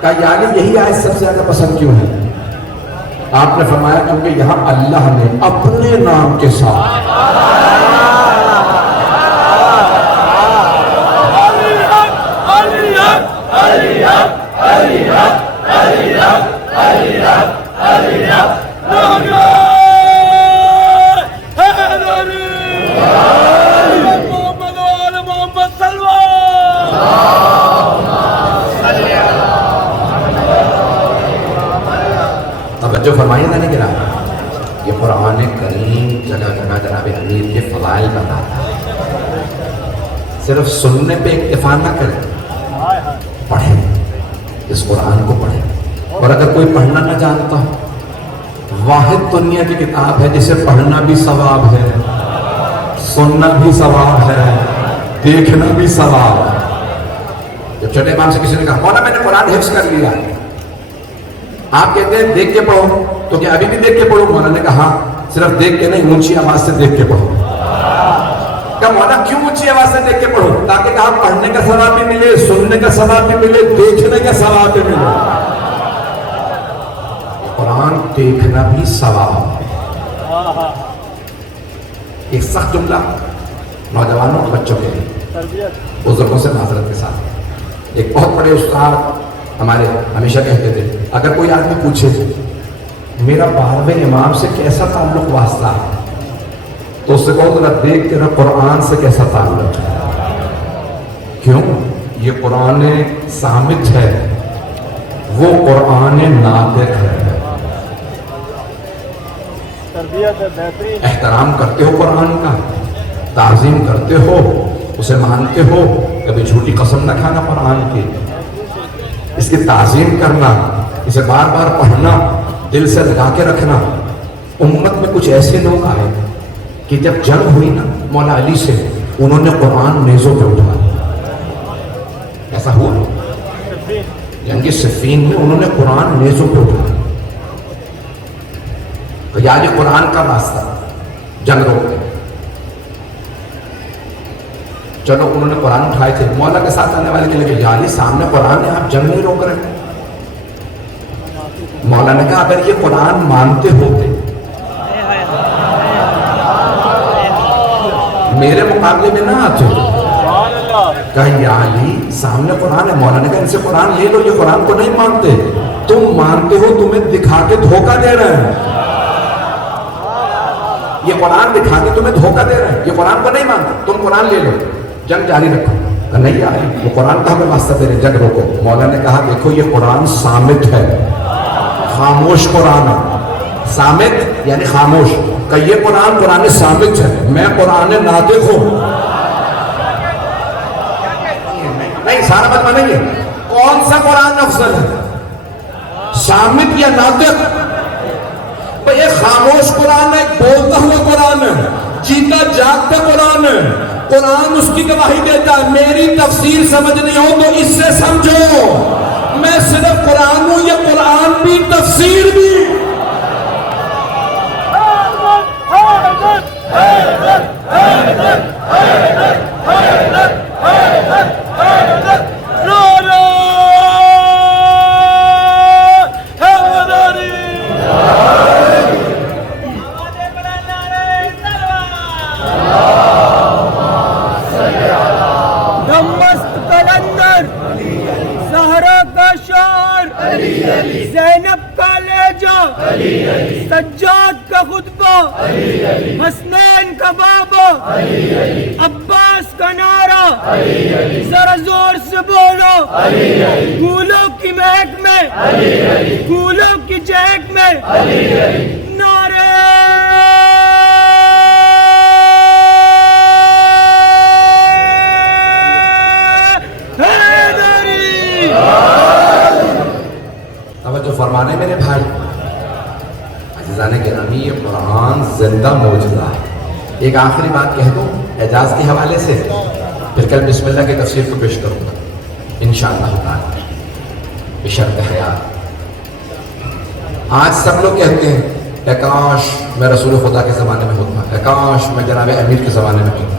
کہا یعنی یہی آیت سب سے زیادہ پسند کیوں ہے؟ آپ نے فرمایا کیونکہ یہاں اللہ نے اپنے نام کے ساتھ توجہ فرمائیے نا، نہیں گرا یہ قرآن کریم جگہ جگہ جناب امیر کے فضائل بتاتا ہے، صرف سننے پہ اکتفا نہ کریں، پڑھیں، اس قرآن کو پڑھیں۔ اور اگر کوئی پڑھنا نہ جانتا ہو، واحد دنیا کی کتاب ہے جسے پڑھنا بھی ثواب ہے، سننا بھی ثواب ہے، دیکھنا بھی ثواب ہے۔ جب چھوٹے امام سے کسی نے کہا مولا میں نے قرآن حفظ کر لیا، آپ کہتے ہیں دیکھ کے پڑھو، تو کیا ابھی بھی دیکھ کے پڑھو؟ مولا نے کہا صرف دیکھ کے نہیں، اونچی آواز سے دیکھ کے پڑھو۔ کہا مولا کیوں اونچی آواز سے دیکھ کے پڑھو؟ تاکہ کہا پڑھنے کا ثواب بھی ملے، سننے کا ثواب بھی ملے، دیکھنے کا ثواب بھی ملے۔ قرآن دیکھنا بھی ثواب ہے۔ ایک سخت جملہ نوجوانوں اور بچوں کے لیے، بزرگوں سے معذرت کے ساتھ، ایک بہت بڑے استاد ہمارے ہمیشہ کہتے تھے اگر کوئی آدمی پوچھے میرا 12ویں امام سے کیسا تعلق واسطہ ہے، تو اس سے کہو ذرا دیکھ تیرا قرآن سے کیسا تعلق ہے۔ کیوں؟ یہ قرآن صامت ہے، وہ قرآن ناطق ہے۔ احترام کرتے ہو قرآن کا، تعظیم کرتے ہو، اسے مانتے ہو، کبھی جھوٹی قسم نہ کھانا قرآن کی، اس کی تعظیم کرنا، اسے بار بار پڑھنا، دل سے لگا کے رکھنا۔ امت میں کچھ ایسے لوگ آئے کہ جب جنگ ہوئی نا مولا علی سے، انہوں نے قرآن نیزوں پہ اٹھایا، ایسا ہوا جنگ صفین میں انہوں نے قرآن نیزوں پہ اٹھایا، کہ یاد یہ قرآن کا راستہ، جنگ روکتے۔ چلو انہوں نے قرآن اٹھائے تھے، مولا کے ساتھ آنے والے کے لئے یعنی سامنے قرآن ہے، آپ جنگ نہیں روک رہے۔ مولا نے کہا اگر یہ قرآن مانتے ہوتے میرے مقابلے میں نہ آتے ہو۔ کہا یا علی سامنے قرآن ہے، مولا نے کہا ان سے قرآن لے لو، یہ قرآن کو نہیں مانتے۔ تم مانتے ہو تمہیں دکھا کے دھوکہ دے رہے ہیں. یہ قرآن دکھا کے تمہیں دھوکہ دے رہے ہیں. یہ قرآن کو نہیں مانتے. تم قرآن لے لو, جنگ جاری رکھو. نہیں آئی وہ قرآن کا ہمیں واسطہ دے رہے, جنگ روکو. مولا نے کہا دیکھو یہ قرآن صامت ہے, خاموش قرآن ہے. صامت یعنی خاموش. کہ یہ قرآن صامت ہے, میں قرآن ناطق ہوں. نہیں سارا مت مانیں گے. کون سا قرآن افضل ہے, صامت یا ناطق؟ یہ خاموش قرآن ہے, بولتا ہوا قرآن ہے, جیتا جاگتا قرآن ہے. قرآن اس کی گواہی دیتا ہے. میری تفسیر سمجھنی ہو تو اس سے سمجھو. میں صرف قرآن ہوں, یہ قرآن بھی تفسیر بھی. زینب کا لہجہ, سجاد کا خطبہ, حسنین کا بابا, عباس کا نعرہ, ذرا زور سے بولو. پھولوں کی مہک میں, پھولوں کی چہک میں, نعرے فرمانے میرے بھائی. عزیزان گرامی, یہ قرآن زندہ معجزہ ہے. ایک آخری بات کہہ دوں اعجاز کے حوالے سے, پھر کل بسم اللہ کی تفسیر کو پیش کروں گا انشاءاللہ تعالی بشرط حیات. آج سب لوگ کہتے ہیں اے کاش میں رسول خدا کے زمانے میں ہوتا, اے کاش میں جناب امیر کے زمانے میں ہوتا,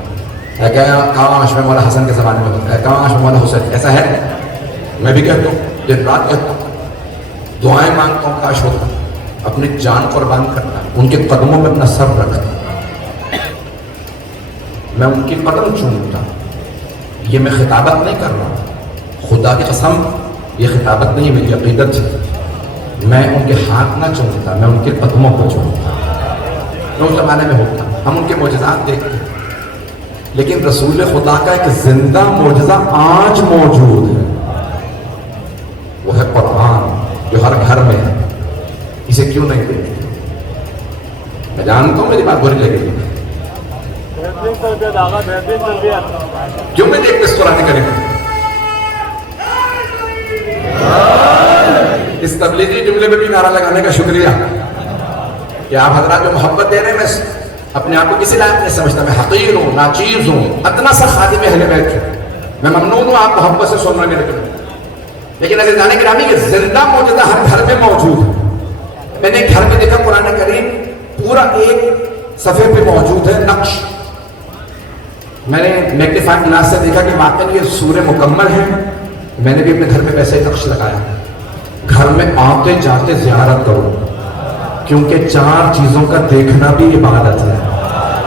اے کاش میں مولا حسن کے زمانے میں ہوتا, اے کاش میں مولا حسین. ایسا ہے, میں بھی کہتا ہوں, دن رات کہتا ہوں, دعائیں مانگتا ہوں کاش ہوتا, اپنی جان قربان کرتا, ان کے قدموں میں اپنا سر رکھتا, میں ان کی قدم چومتا. یہ میں خطابت نہیں کر رہا, خدا کی قسم یہ خطابت نہیں, میری عقیدت ہے. میں ان کے ہاتھ نہ چومتا, میں ان کے قدموں کو چومتا. میں اس زمانے میں ہوتا, ہم ان کے معجزات دیکھتے, لیکن رسول خدا کا ایک زندہ معجزہ آج موجود ہے, وہ ہے قرآن جو ہر گھر میں ہے. اسے کیوں نہیں دیکھتے؟ میں جانتا ہوں میری بات بری لگے گی, کیوں نہیں دیکھتے اس قرآن کریم؟ اس تبلیغی جملے میں بھی نعرہ لگانے کا شکریہ کہ آپ حضرات جو محبت دے رہے ہیں. میں اپنے آپ کو کسی لائق نہیں سمجھتا, میں حقیر ہوں, ناچیز ہوں, ادنا سا خادم اہل بیت ہوں. میں ممنون ہوں آپ محبت سے سن رہے ہیں, لیکن عزیزان گرامی یہ زندہ معجزہ ہر گھر میں موجود ہے. میں نے گھر میں دیکھا قرآن کریم پورا ایک صفحے پہ موجود ہے نقش. میں نے میگنیفائنگ گلاس سے دیکھا کہ واقعی یہ سورہ مکمل ہے. میں نے بھی اپنے گھر پہ ویسے نقش لگایا, گھر میں آتے جاتے زیارت کرو, کیونکہ 4 چیزوں کا دیکھنا بھی عبادت ہے.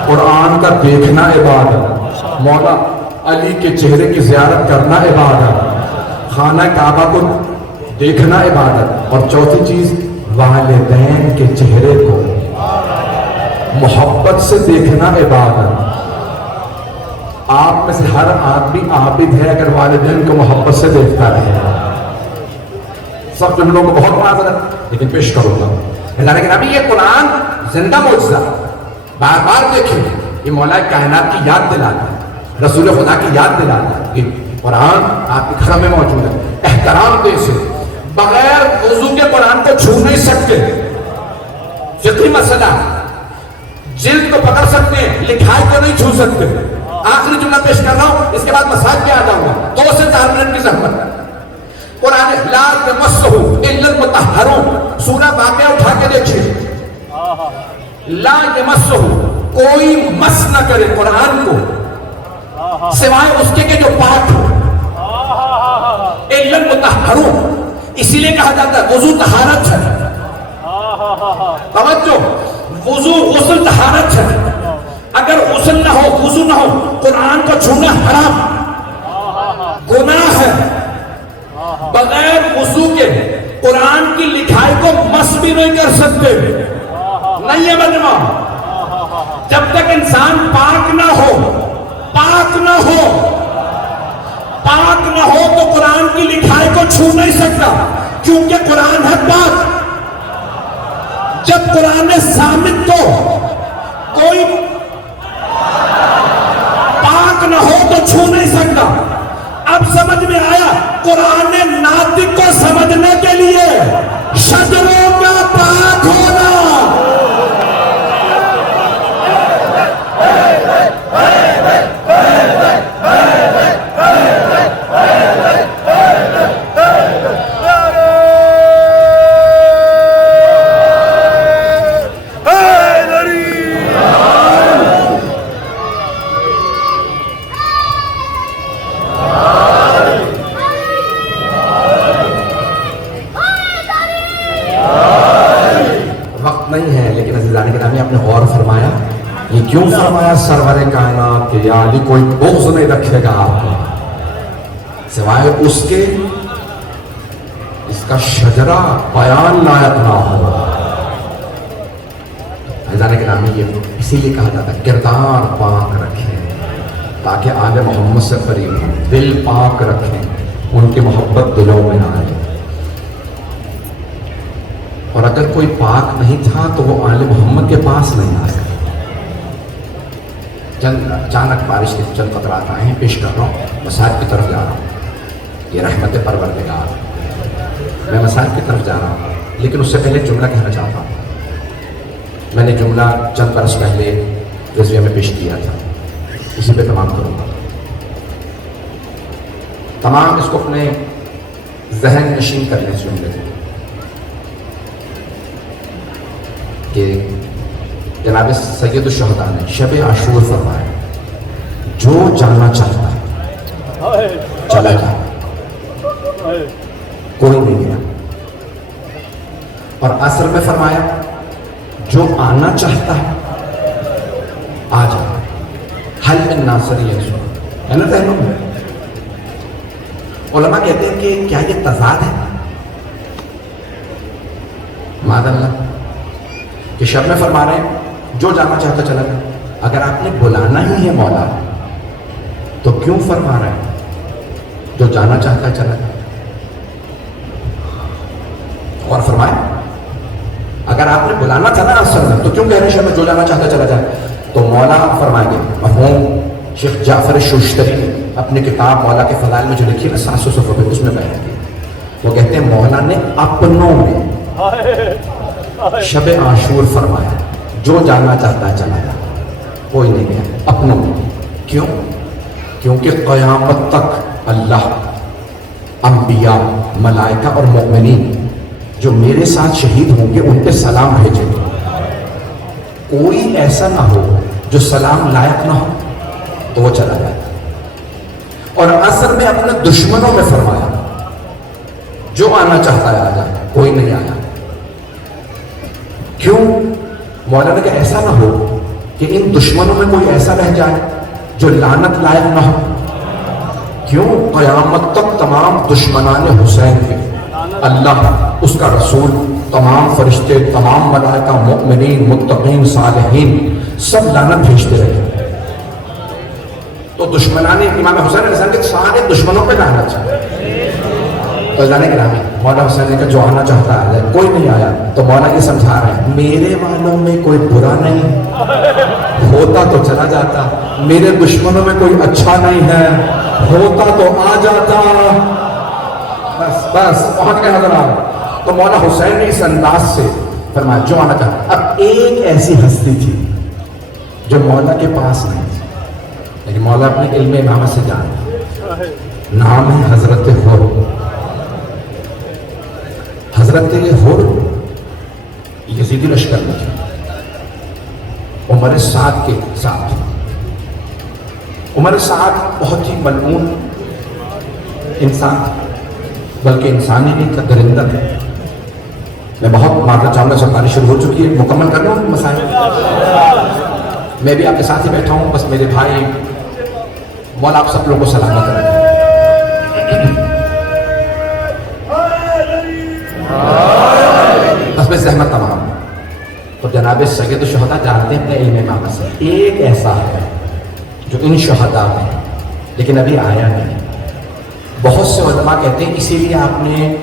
قرآن کا دیکھنا عبادت, مولا علی کے چہرے کی زیارت کرنا عبادت, خانہ کعبہ کو دیکھنا عبادت, اور چوتھی چیز والدین کے چہرے کو محبت سے دیکھنا عبادت. آپ میں سے ہر آدمی عابد ہے اگر والدین کو محبت سے دیکھتا رہے. سب جملوں کو بہت معذرت, لیکن پیش کروں گا. لیکن ابھی یہ قرآن زندہ معجزہ, بار بار دیکھیں, یہ مولا کائنات کی یاد دلاتا ہے, رسول خدا کی یاد دلاتا ہے. یہ قرآن آپ کے گھر میں موجود ہے. احترام دے سے بغیر وضو کے قرآن کو چھو نہیں سکتے. فقہی مسئلہ, جلد کو پکڑ سکتے ہیں, لکھائی کو نہیں چھو سکتے. آخری جملہ پیش کر رہا ہوں, اس کے بعد مسائل پہ آ جاؤں گا. 2 سے 4 منٹ کی زحمت. قرآن لا یمسہ الا المطہرون, سورہ واقعہ اٹھا کے دیکھیے. لا یمسہ, کوئی مس نہ کرے قرآن کو سوائے اس کے جو پاک ہو. الا المطہرون, اسی لیے کہا جاتا ہے وضو طہارت ہے. توجہ, وضو غسل طہارت ہے. اگر غسل نہ ہو, وضو نہ ہو, قرآن کو چھونا حرام, گناہ ہے. بغیر وضو کے قرآن کی لکھائی کو مس بھی نہیں کر سکتے. نہیں ہے مجمع. جب تک انسان پاک نہ ہو تو قرآن کی لکھائی کو چھو نہیں سکتا, کیونکہ قرآن ہے پاک. جب قرآن ثابت تو کوئی پاک نہ ہو تو چھو نہیں سکتا. اب سمجھ میں آیا, قرآن ناطق کو سمجھنے کے لیے شجروں کا پاک ہونا. آپ نے غور فرمایا, یہ کیوں فرمایا سرور کائنات کہ یا علی کوئی بغض نہیں رکھے گا آپ کو سوائے اس کے اس کا شجرہ بیان لائق نہ ہو. عزیزان گرامی, یہ اسی لیے کہا جاتا ہے کردار پاک رکھیں تاکہ آل محمد سے قریب ہوں. دل پاک رکھیں, ان کی محبت دلوں میں آئے. اور اگر کوئی پاک نہیں تھا تو وہ آل محمد کے پاس نہیں آ سکتا. چند اچانک بارش کے چند قطرات آئے ہیں, پیش کر رہا ہوں. مساجد کی طرف جا رہا ہوں, یہ رحمت پروردگار, میں مساجد کی طرف جا رہا ہوں. لیکن اس سے پہلے جملہ کہنا چاہتا ہوں. میں نے جملہ چند برس پہلے جزویہ میں پیش کیا تھا, اسی پہ تمام کروں گا. تمام اس کو اپنے ذہن نشین کر لیں اس جملے کو کہ جناب سید الشہداء نے شب عاشور فرمایا, جو جانا چاہتا ہے چلا جائے, کوئی نہیں گیا. اور عصر میں فرمایا, جو آنا چاہتا ہے آ جائے. حل من ناصر یسوع ہے نا ذہنوں میں. علماء کہتے ہیں کہ کیا یہ تضاد ہے؟ معاذ اللہ کہ شب میں فرما رہے ہیں جو جانا چاہتا چلا گیا. اگر آپ نے بلانا ہی ہے مولا تو کیوں فرما رہے ہیں جو جانا چاہتا ہے چلا گیا؟ اور فرمائے اگر آپ نے بلانا تھا نا اصل میں تو کیوں کہہ رہے ہیں شب میں جو جانا چاہتا چلا جائے؟ تو مولا فرمائیں گے. مرحوم شیخ جعفر شوشتری نے اپنی کتاب مولا کے فضائل میں جو لکھی ہے 700 صفحے پہ, اس میں بیان کی. وہ کہتے ہیں مولا نے اپنوں میں شب عاشور فرمایا, جو جانا چاہتا ہے چلا جائے, کوئی نہیں گیا. اپنوں میں کیوں؟ کیونکہ قیامت تک اللہ, انبیاء, ملائکہ اور مومنین جو میرے ساتھ شہید ہوں گے ان پہ سلام بھیجیں گے. کوئی ایسا نہ ہو جو سلام لائق نہ ہو تو وہ چلا جائے. اور اصل میں اپنے دشمنوں میں فرمایا, جو آنا چاہتا ہے آ جائے, کوئی نہیں آیا. کیوں؟ مولانا کہ ایسا نہ ہو کہ ان دشمنوں میں کوئی ایسا رہ جائے جو لعنت لائق نہ ہو. کیوں؟ قیامت تک تمام دشمنان حسین کے اللہ, اس کا رسول, تمام فرشتے, تمام ملائکہ, مؤمنین, متقین, صالحین سب لعنت بھیجتے رہے. تو دشمنان امام حسین علیہ السلام کے سارے دشمنوں پہ لعنت ہے. تو جانے کے نام مولا حسین نے کہا جو آنا چاہتا ہے کوئی نہیں آیا. تو مولا یہ سمجھا رہے ہیں میرے والوں میں کوئی برا نہیں ہوتا تو چلا جاتا, میرے دشمنوں میں کوئی اچھا نہیں ہے ہوتا تو آ جاتا. بس بس پہنچ گئے حضرات. تو مولا حسین نے اس انداز سے فرمایا جو آنا چاہتا. اب ایک ایسی ہستی تھی جو مولا کے پاس نہیں تھی, لیکن مولا اپنے علم امامت سے جانتا. نام ہے حضرت حر. حضرت حر یزیدی لشکر میں تھے, عمر سعد کے ساتھ. عمر سعد بہت ہی ملعون انسان تھا, بلکہ انسان ہی نہیں تھا, درندہ تھا. میں بہت معذرت چاہوں گا, سرکاری شروع ہو چکی ہے, مکمل کر لوں مسائل. میں بھی آپ کے ساتھ ہی بیٹھا ہوں, بس میرے بھائی مولا آپ سب لوگوں کو سلامت رکھیں. بس میں زحمت تمام. تو جناب سید الشہداء جانتے ہیں اپنے علم امامت سے ایک ایسا ہے جو ان شہداء میں لیکن ابھی آیا نہیں. بہت سے علماء کہتے ہیں اسی لیے آپ نے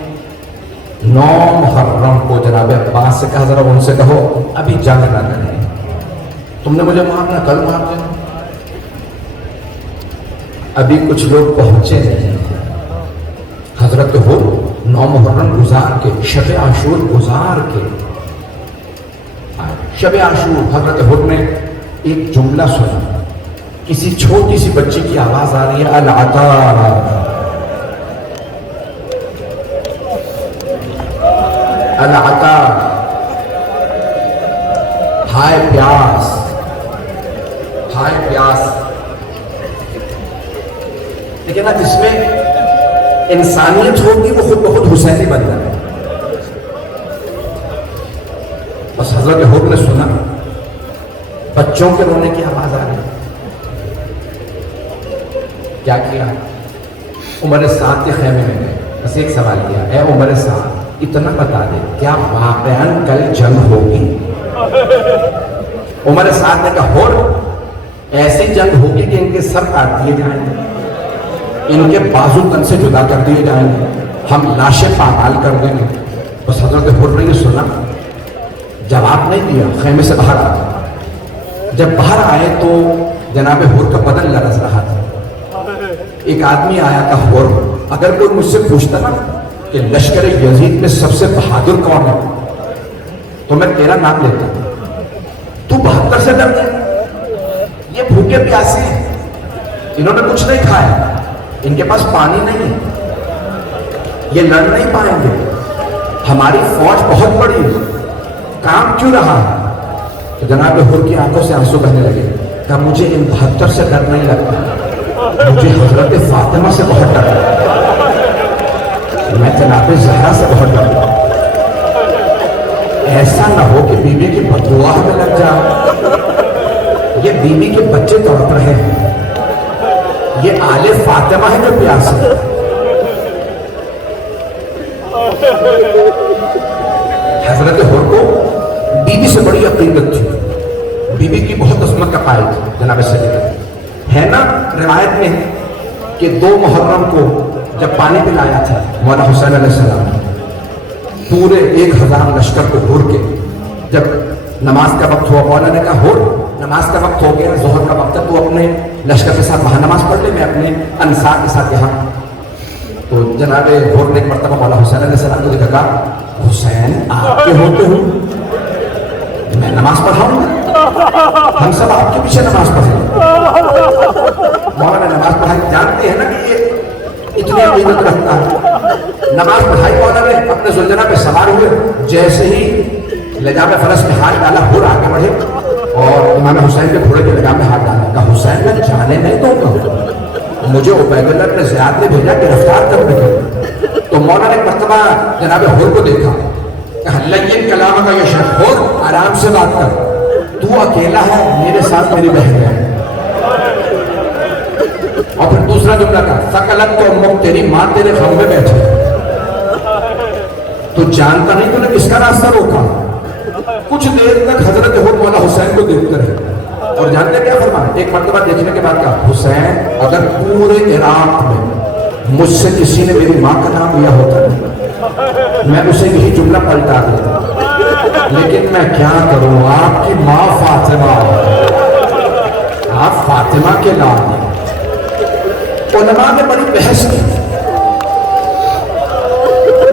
9 محرم کو جناب عباس سے کہا ذرا ان سے کہو ابھی جنگ نہ کریں, تم نے مجھے مارنا کل مار دینا. ابھی کچھ لوگ پہنچے نہیں. حضرت ہو 9 محرم گزار کے, شب عاشور گزار کے, شب عاشور حضرت ہر نے ایک جملہ سنا. کسی چھوٹی سی بچی کی آواز آ رہی ہے العطا العطا, ہائے پیاس ہائے پیاس. لیکن اب جس میں انسانیت ہوگی وہ خود بخود حسینی بن جائے. بس حضرت حر نے سنا بچوں کے رونے کی آواز آ رہی. کیا کیا؟ عمر سعد کے خیمے میں گئے. بس ایک سوال کیا, اے عمر سعد اتنا بتا دے کیا واقعاً کل جنگ ہوگی؟ عمر سعد نے کہا ہر ایسی جنگ ہوگی کہ ان کے سر کاٹ دیے جائیں گے, ان کے بازو تن سے جدا کر دیے جائیں گے, ہم لاشیں پامال کر دیں گے. بس حضرت حر نے یہ سنا, جواب نہیں دیا, خیمے سے باہر آ گئے. جب باہر آئے تو جناب حر کا بدن لرز رہا تھا. ایک آدمی آیا تھا حر, اگر کوئی مجھ سے پوچھتا نا کہ لشکر یزید میں سب سے بہادر کون ہے تو میں تیرا نام لیتا. تو 72 سے ڈر گیا. یہ بھوکے پیاسے ہیں, انہوں نے کچھ نہیں کھایا, ان کے پاس پانی نہیں, یہ لڑ نہیں پائیں گے. ہماری فوج بہت بڑی ہے, کام کیوں رہا ہے؟ تو جناب حر کی آنکھوں سے آنسو بہنے لگے. کہا مجھے ان 72 سے ڈر نہیں لگتا, مجھے حضرت فاطمہ سے بہت ڈر لگتا, میں جناب زہرا سے بہت ڈر لگتا. ایسا نہ ہو کہ بیوی کی بددعا میں لگ جائے. یہ بیوی کے بچے تڑپ رہے ہیں, یہ آل فاطمہ ہے جو پیاس ہے. حضرت حر کو بیوی سے بڑی عقیدت تھی, بیوی کی بہت عظمت کا قائل تھی. جناب سید ہے نا روایت میں کہ 2 محرم کو جب پانی پلایا تھا مولا حسین علیہ السلام نے پورے 1000 لشکر کو گھور کے, جب نماز کا وقت ہوا مولا نے کہا ہو نماز کا وقت ہو گیا, ظہر کا وقت ہے, تو اپنے لشکر کے ساتھ وہاں نماز پڑھ لے, میں اپنے انصار کے ساتھ یہاں. تو جناب حر نے ایک مرتبہ مولا حسین علیہ السلام کو دیکھا, حسین آپ کے ہوتے ہو میں نماز پڑھاؤں گا, ہم سب آپ کے پیچھے نماز پڑھیں. مولا نے نماز پڑھائی. جانتے ہیں نا کہ یہ اتنی عقیدت رکھتا ہے. نماز پڑھائی مولا نے, اپنے زلجنا پہ سوار ہوئے, جیسے ہی لجام فرس میں ہاتھ ڈالا حر آگے بڑھے اور امام حسین کے گھوڑے کے لگام میں ہاتھ ڈالا. کہا حسین میں جانے نہیں دوں گا, مجھے عبید اللہ بن زیاد نے بھیجا گرفتار کرنے کے. تو مولا نے مرتبہ جناب حر کو دیکھا, کہا لین کلام کا یہ شخص, حر آرام سے بات کر, تو اکیلا ہے, میرے ساتھ میری بہن ہے. اور پھر دوسرا جملہ کہا سکلت تو امک, تیری ماں تیرے غم میں بیٹھے, تو جانتا نہیں تو نے کس کا راستہ روکا. کچھ دیر تک حضرت حر مولا حسین کو دیکھتے رہے, اور جانتے کیا فرمایا؟ ایک مرتبہ دیکھنے کے بعد کہا حسین اگر پورے عراق میں مجھ سے کسی نے میری ماں کا نام لیا ہوتا میں اسے یہی جملہ پلٹا دیتا, لیکن میں کیا کروں, آپ کی ماں فاطمہ, آپ فاطمہ کے لال ہیں. علماء نے بڑی بحث کی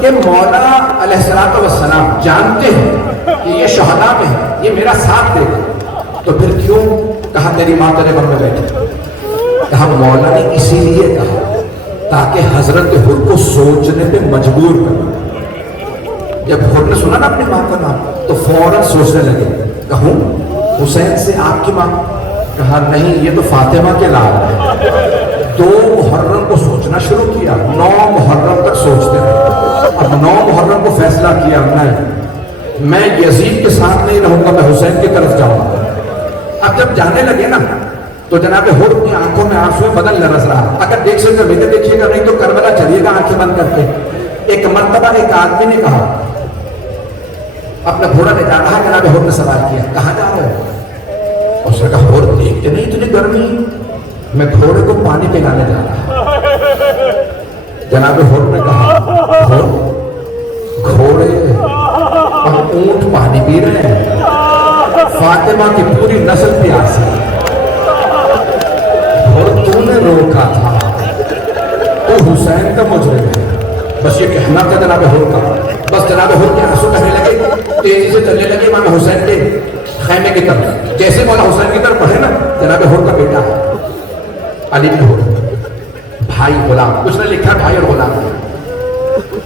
کہ مولا علیہ السلام جانتے ہیں کہ یہ شہداء میں ہے, یہ میرا ساتھ دے گا, تو پھر کیوں کہا تیری ماں تیرے غم میں بیٹھی؟ کہا مولا نے اسی لیے کہا تاکہ حضرت حر کو سوچنے پہ مجبور کرنا. جب حر نے سنا نا اپنی ماں کا نام تو فوراً سوچنے لگے, کہوں حسین سے آپ کی ماں؟ کہا نہیں, یہ تو فاطمہ کے لال ہے. 2 محرم کو سوچنا شروع کیا, 9 محرم تک سوچتے رہے. اب 9 محرم کو فیصلہ کیا میں یزید کے ساتھ نہیں رہوں گا, میں حسین کی طرف جاؤں گا. اب جب جانے لگے نا تو جناب حر اپنی آنکھوں میں آنسو بدن لرز رہا. اگر دیکھ سکتے دیکھیے گا, نہیں تو کربلا چلیے گا آنکھیں بند کر کے. ایک مرتبہ ایک آدمی نے کہا اپنا گھوڑا لے جا رہا ہے، جناب حر نے سوال کیا کہاں جا رہے ہو؟ اس نے کہا حر دیکھتے نہیں اتنی گرمی، میں گھوڑے کو پانی پلانے جا رہا ہوں۔ جناب حر نے کہا حر گھوڑے اور اونٹ پانی پی رہے ہیں، فاطمہ کی پوری نسل پیاس ہے، اور تو نے روکا تھا، تو حسین کا مجرم ہے۔ بس یہ کہنا تھا جناب حر کا، بس جناب حر کے آنسو بہنے لگے، تیزی سے چلنے لگے مولا حسین کے خیمے کی طرف۔ جیسے مولا حسین کی طرف بڑھے نا، جناب حر کا بیٹا علی بن حر، بھائی غلام، کچھ نے لکھا بھائی اور غلام،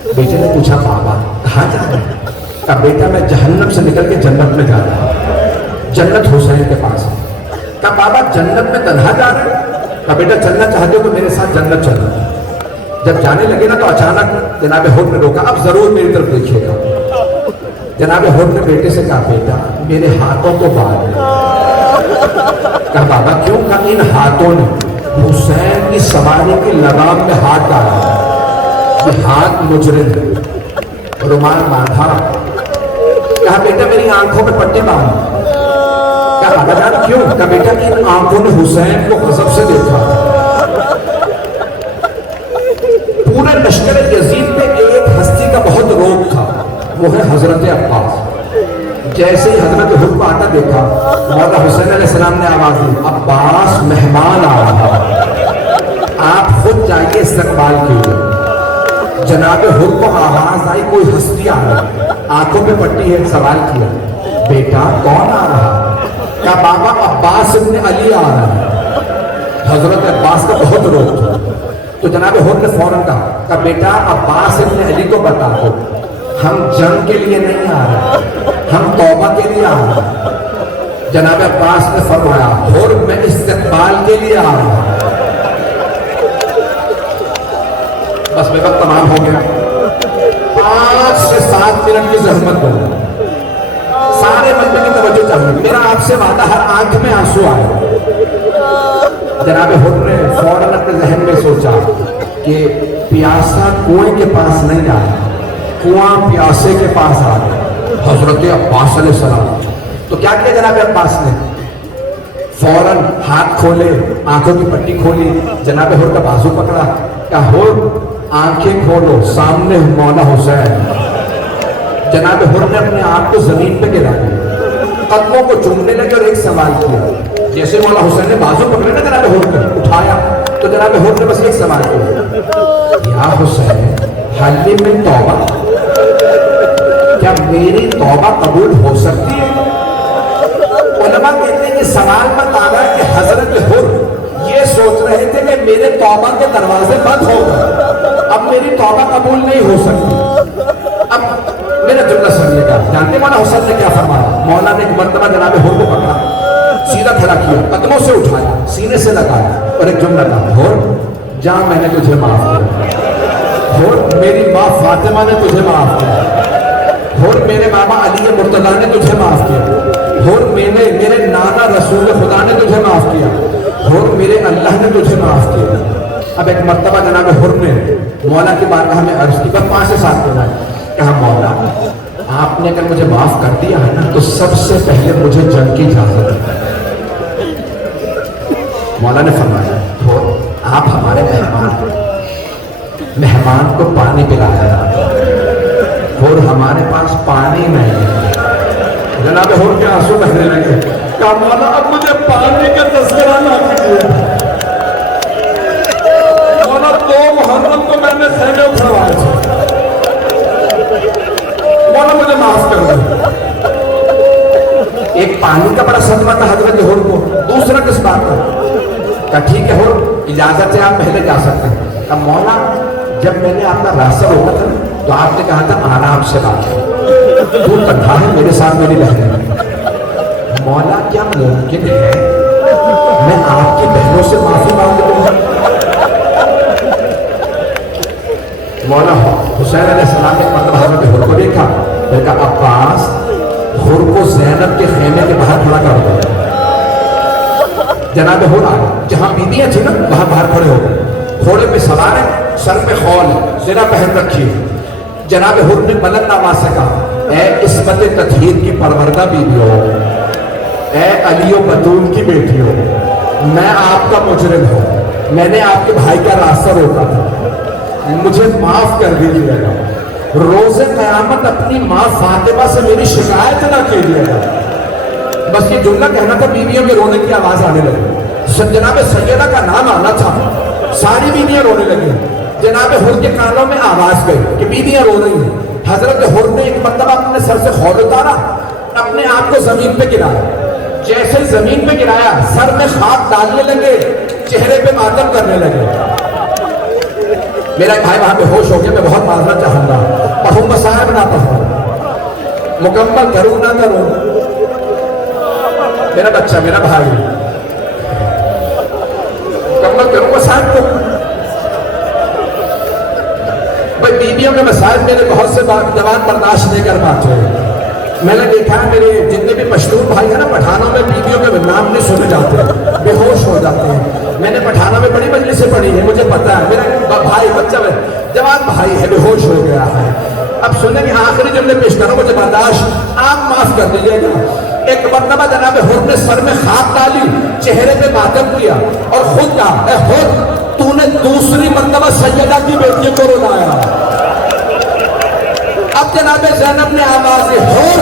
بیٹے نے پوچھا بابا کہاں جا رہے ہیں؟ کہا بیٹا میں جہنم سے نکل کے جنت میں جا رہا ہوں، جنت حسین کے پاس ہے۔ کہا بابا جنت میں تنہا جا رہے ہیں؟ کہا بیٹا چلنا چاہتے ہو تو میرے ساتھ جنت چلو۔ جب جانے لگے نا تو اچانک جناب حر نے روکا، اب ضرور میری طرف دیکھیے گا۔ جناب حر نے بیٹے سے کہا بیٹا میرے ہاتھوں کو باندھ۔ کہا بابا کیوں؟ کہا ان ہاتھوں نے حسین کی سواری کی لگام میں ہاتھ ڈالا، یہ ہاتھ مجرم ہے، رومال باندھا۔ کہا بیٹا میری آنکھوں میں پٹی باندھ۔ کہا بابا جان کیوں؟ کہا بیٹا ان آنکھوں نے حسین کو غضب سے دیکھا۔ پورے لشکر یزید پہ ایک ہستی کا بہت روک تھا، وہ ہے حضرت عباس۔ جیسے ہی حضرت حر کو آتا دیکھا، مولا حسین علیہ السلام نے آواز دی عباس مہمان آ رہا، آپ خود جائیے استقبال کیجیے۔ جناب حر کو آواز آئی کوئی ہستی آ رہا، آنکھوں پہ پٹی ہے، سوال کیا بیٹا کون آ رہا؟ کہا بابا عباس ابن علی آ رہا ہے۔ حضرت عباس کا بہت روک تھا، تو جناب حر نے فوراً کہا بیٹا عباس ابن علی کو بتا دو ہم جنگ کے لیے نہیں آ رہے، ہم توبہ کے لیے آ رہے ہیں۔ جناب عباس نے فرمایا حر میں استقبال کے لیے آ رہا ہوں۔ بس میں وقت تمام ہو گیا، 5 سے 7 منٹ کی زحمت ہو، سارے مجمع کی توجہ چاہیے، میرا آپ سے وعدہ ہر آنکھ میں آنسو آئے۔ جناب حر نے فوراً اپنے ذہن میں سوچا کہ پیاسا کنویں کے پاس نہیں آیا، کنواں پیاسے کے پاس آ گیا، حضرت عباس علیہ السلام۔ تو کیا کیا جناب عباس نے؟ فوراً ہاتھ کھولے، آنکھوں کی پٹی کھولی، جناب حر کا بازو پکڑا، کہا حر آنکھیں کھولو، سامنے مولا حسین۔ جناب حر نے اپنے آپ کو زمین پہ گرا دیا، قدموں کو چومنے لگے اور ایک سوال کیا۔ جیسے مولا حسین نے بازو پکڑے نا جناب حر کو اٹھایا، تو جناب حر نے بس ایک سوال کیا یا حسین حل من توبہ، کیا میری توبہ قبول ہو سکتی ہے؟ علماء کہتے ہیں کہ سوال مت آ رہا ہے کہ حضرت حر یہ سوچ رہے تھے کہ میرے توبہ کے دروازے بند ہو گئے، اب میری توبہ قبول نہیں ہو سکتی۔ اب میرا جملہ سننے کا، جانتے مولا حسین نے کیا فرمایا؟ مولا نے ایک مرتبہ جناب حر کو پکڑا، سیدھا کھڑا کیا، قدموں سے اٹھایا، سینے سے لگایا اور ایک جملہ کہا حر جا میں نے تجھے معاف کیا، حر میری ماں فاطمہ نے تجھے معاف کیا، حر میرے بابا علی مرتضیٰ نے تجھے معاف کیا، حر میرے نانا رسول خدا نے تجھے معاف کیا، حر میرے اللہ نے تجھے معاف کیا۔ اب ایک مرتبہ جناب حر نے مولا کی بارگاہ میں عرض کی، بس 5 سے 7 منٹ، کہا مولا آپ نے اگر مجھے معاف کر دیا ہے نا تو سب سے پہلے مجھے جنگ کی اجازت ہے۔ مولا نے فرمایا آپ ہمارے مہمان کو پانی پلایا اور ہمارے پاس پانی نہیں ہے۔ جناب حر کے آنسو بہنے لگے، کہا مولا اب مجھے پانی کا تذکرہ نہ کیجیے، مولا 2 محرم کو میں نے خیمے اٹھوائے تھے، مولا مجھے معاف کر دیں۔ ایک پانی کا بڑا صدمہ تھا حضرت حر کو، دوسرا کس بات کا؟ کہا ٹھیک ہے حر اجازت ہے آپ پہلے جا سکتے ہیں۔ کہا مولا جب میں نے آپ کا راستہ روکا تھا تو آپ نے کہا تھا آرام سے بات ہے، تو تنہا ہے میرے ساتھ میری بہن۔ مولا کیا ممکن ہے میں آپ کی بہنوں سے معافی مانگ لوں؟ مولا حسین علیہ السلام نے مرتبہ حضرت حر کو دیکھا، پھر کہا عباس حر کو زینب کے خیمے کے باہر کھڑا کر دو۔ جناب حر آئے، جہاں بیویاں تھیں نا وہاں باہر کھڑے ہو گئے، گھوڑے پہ سوار ہے، سر پہ خول ہے، زرہ پہن رکھی ہے۔ جناب حر نے بلند آواز سے کہا اے عصمت تطہیر کی پروردہ بیویوں، اے علی و بطول کی بیٹیوں، میں آپ کا مجرم ہوں، میں نے آپ کے بھائی کا راستہ روکا تھا، مجھے معاف کر دیجیے گا۔ روز قیامت اپنی ماں فاطمہ سے میری شکایت نہ کیجیے گا۔ بس یہ جملہ کہنا تھا، بیویوں کے رونے کی آواز آنے لگی، جناب سیدہ کا نام آنا تھا، ساری بیویاں رونے لگی۔ جناب حر کے کانوں میں آواز گئی کہ بیویاں رو رہی ہیں۔ حضرت حر نے ایک مرتبہ اپنے سر سے خول اتارا، اپنے آپ کو زمین پہ گرایا، جیسے زمین پہ گرایا سر میں خاک ڈالنے لگے، چہرے پہ ماتم کرنے لگے۔ میرا بھائی وہاں پہ ہوش ہو گیا، میں بہت معذرت چاہوں گا، پڑھوں مسائب نہ پڑھوں، مکمل کروں نہ کروں، میرا بچہ میرا بھائی مکمل کروں مسائب کو۔ بھائی بیویوں کے مسائل میرے بہت سے جوان برداشت نہیں کر پاتے۔ میں نے دیکھا ہے میرے جتنے بھی مشہور بھائی ہیں نا، پٹھانوں میں بیویوں کے نام نہیں سنے جاتے، بے ہوش ہو جاتے ہیں۔ میں نے پٹھانوں میں بڑی مجلسیں پڑھی ہیں، مجھے پتا ہے، میرا بھائی بچہ جوان بھائی ہے، بے ہوش ہو گیا ہے۔ اب سنیں کہ آخری جملے پیش کرو، مجھے برداشت آپ معاف کر دیجیے گا۔ ایک مرتبہ جناب حر نے سر میں خاک ڈالی، چہرے پہ ماتم کیا اور خود کہا، اے حر تو نے دوسری مرتبہ سیدہ کی بیٹی کو رلایا۔ اب جناب زینب نے آواز دی، حر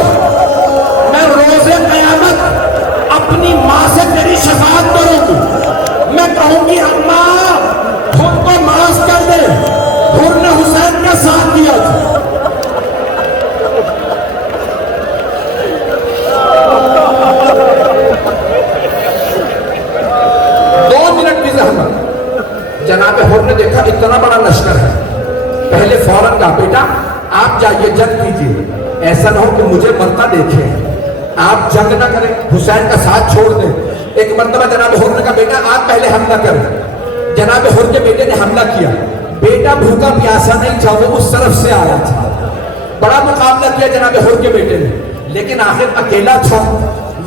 میں روز قیامت اپنی ماں سے تیری شفاعت کروں گی، میں کہوں گی اماں خود کو معاف کر دے۔ حر نے حسین کا ساتھ دیا تھا۔ جناب حر نے دیکھا اتنا بڑا لشکر ہے، پہلے فوراً کہا بیٹا آپ جائیے جنگ کیجیے، ایسا نہ ہو کہ مجھے مرتا دیکھے، آپ جنگ نہ کریں، حسین کا ساتھ چھوڑ دیں۔ ایک مرتبہ جناب حر نے کہا بیٹا آپ پہلے حملہ کریں۔ جناب حر کے بیٹے نے حملہ کیا، بیٹا بھوکا پیاسا نہیں تھا، وہ اس طرف سے آیا تھا، بڑا مقابلہ کیا جناب حر کے بیٹے نے، لیکن آخر اکیلا تھا،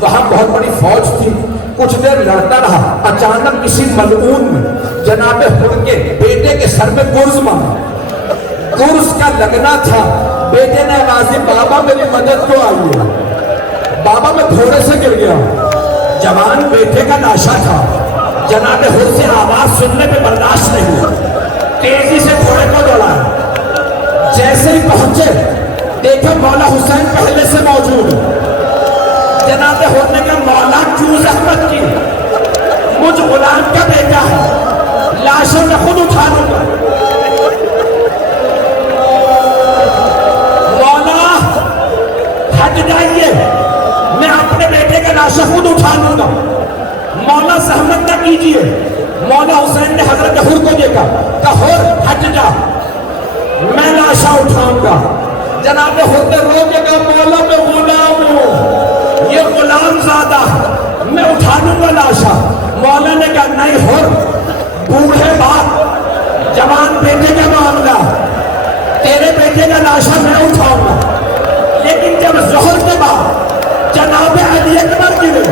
وہاں بہت بڑی فوج تھی، کچھ دیر لڑتا رہا، اچانک کسی ملعون نے جناب حر کے بیٹے کے سر میں گرز مارا، گرز کا لگنا تھا، بیٹے نے آواز دی بابا میری مدد کو آئیے، بابا میں گھوڑے سے گر گیا، جوان بیٹے کا لاشا تھا، جناب حر سے آواز سننے پہ برداشت نہیں ہوا، تیزی سے گھوڑے کو دوڑایا، جیسے ہی پہنچے دیکھا مولا حسین پہلے سے موجود ہے۔ جناب حر نے کہا مولا کیوں زحمت کی، مجھ غلام کا بیٹا ہے، لاشوں میں خود اٹھا لوں گا۔ مولا ہٹ جائیے، میں اپنے بیٹے کا لاشا خود اٹھا لوں گا، مولا زحمت نہ کیجیے۔ مولا حسین نے حضرت حر کو دیکھا، کہا حر ہٹ جا، میں لاشا اٹھاؤں گا۔ جناب حر نے رو کے کہا مولا میں غلام ہوں، یہ غلام زادہ، میں اٹھا لوں گا لاشا۔ مولا نے کہا نہیں حر، بوڑھے باپ جوان بیٹے کا معاملہ، تیرے بیٹے کا لاشا میں اٹھاؤں گا۔ لیکن جب ظہر کے بعد جناب علی اکبر گرے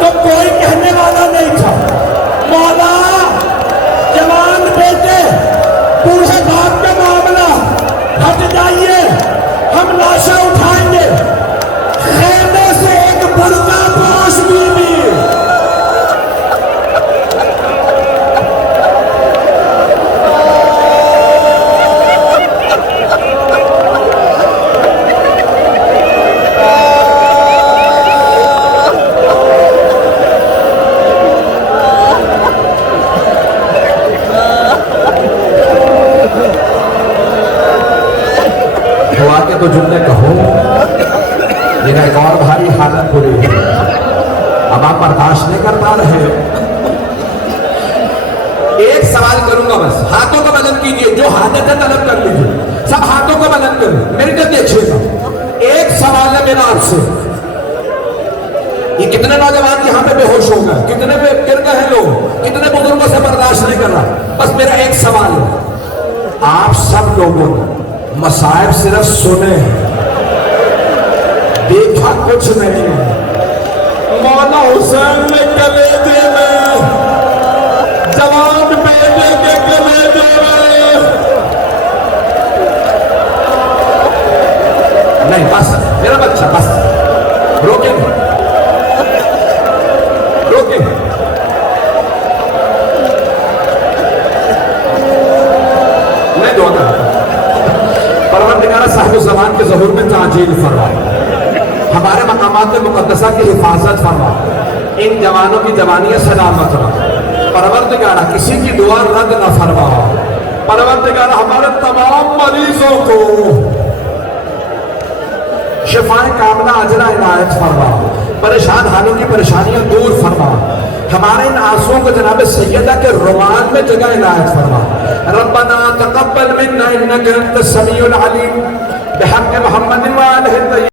تو کوئی کہنے والا نہیں تھا، مولا جوان بیٹے بوڑھے باپ کا معاملہ، ہٹ جائیے، ہم لاشا اٹھائیں گے۔ خیمے سے ایک برقع پوش بیوی تو جملے کہو، میرا ایک اور بھاری حالت بری ہے، اب آپ برداشت نہیں کر پا رہے۔ ایک سوال کروں گا بس، ہاتھوں کو بلند کیجئے، جو حاجت ہے طلب کر لیجئے، سب ہاتھوں کو بلند کریں، میری طرف دیکھیے گا۔ ایک سوال ہے میرا آپ سے، یہ کتنے نوجوان یہاں پہ بے ہوش ہو گئے، کتنے پہ گر گئے ہیں لوگ، کتنے بزرگوں سے برداشت نہیں کر رہا، بس میرا ایک سوال ہے، آپ سب لوگوں نے مصائب صرف سنے ہیں، دیکھا کچھ نہیں ہے۔ مولا حسین نے کلیجے میں، جوان بیٹے کے کلیجے میں، نہیں بس دعا کرتا پروردگار صاحب زمان کے ظہور میں تعجیل فرما ہمارے مقامات مقدسہ کی حفاظت فرما ان جوانوں کی جوانیاں سلامت رکھ پروردگار کسی کی دعا رد نہ فرما پروردگار ہمارے تمام مریضوں کو شفائیں کاملہ اجرا عنایت فرما پریشان حالوں کی پریشانیاں دور فرما ہمارے ان آنسوؤں کو جناب سیدہ کے رومان میں جگہ عنایت فرما ربنا تقبل منا انک انت السمیع العلیم بحق محمد وآلہ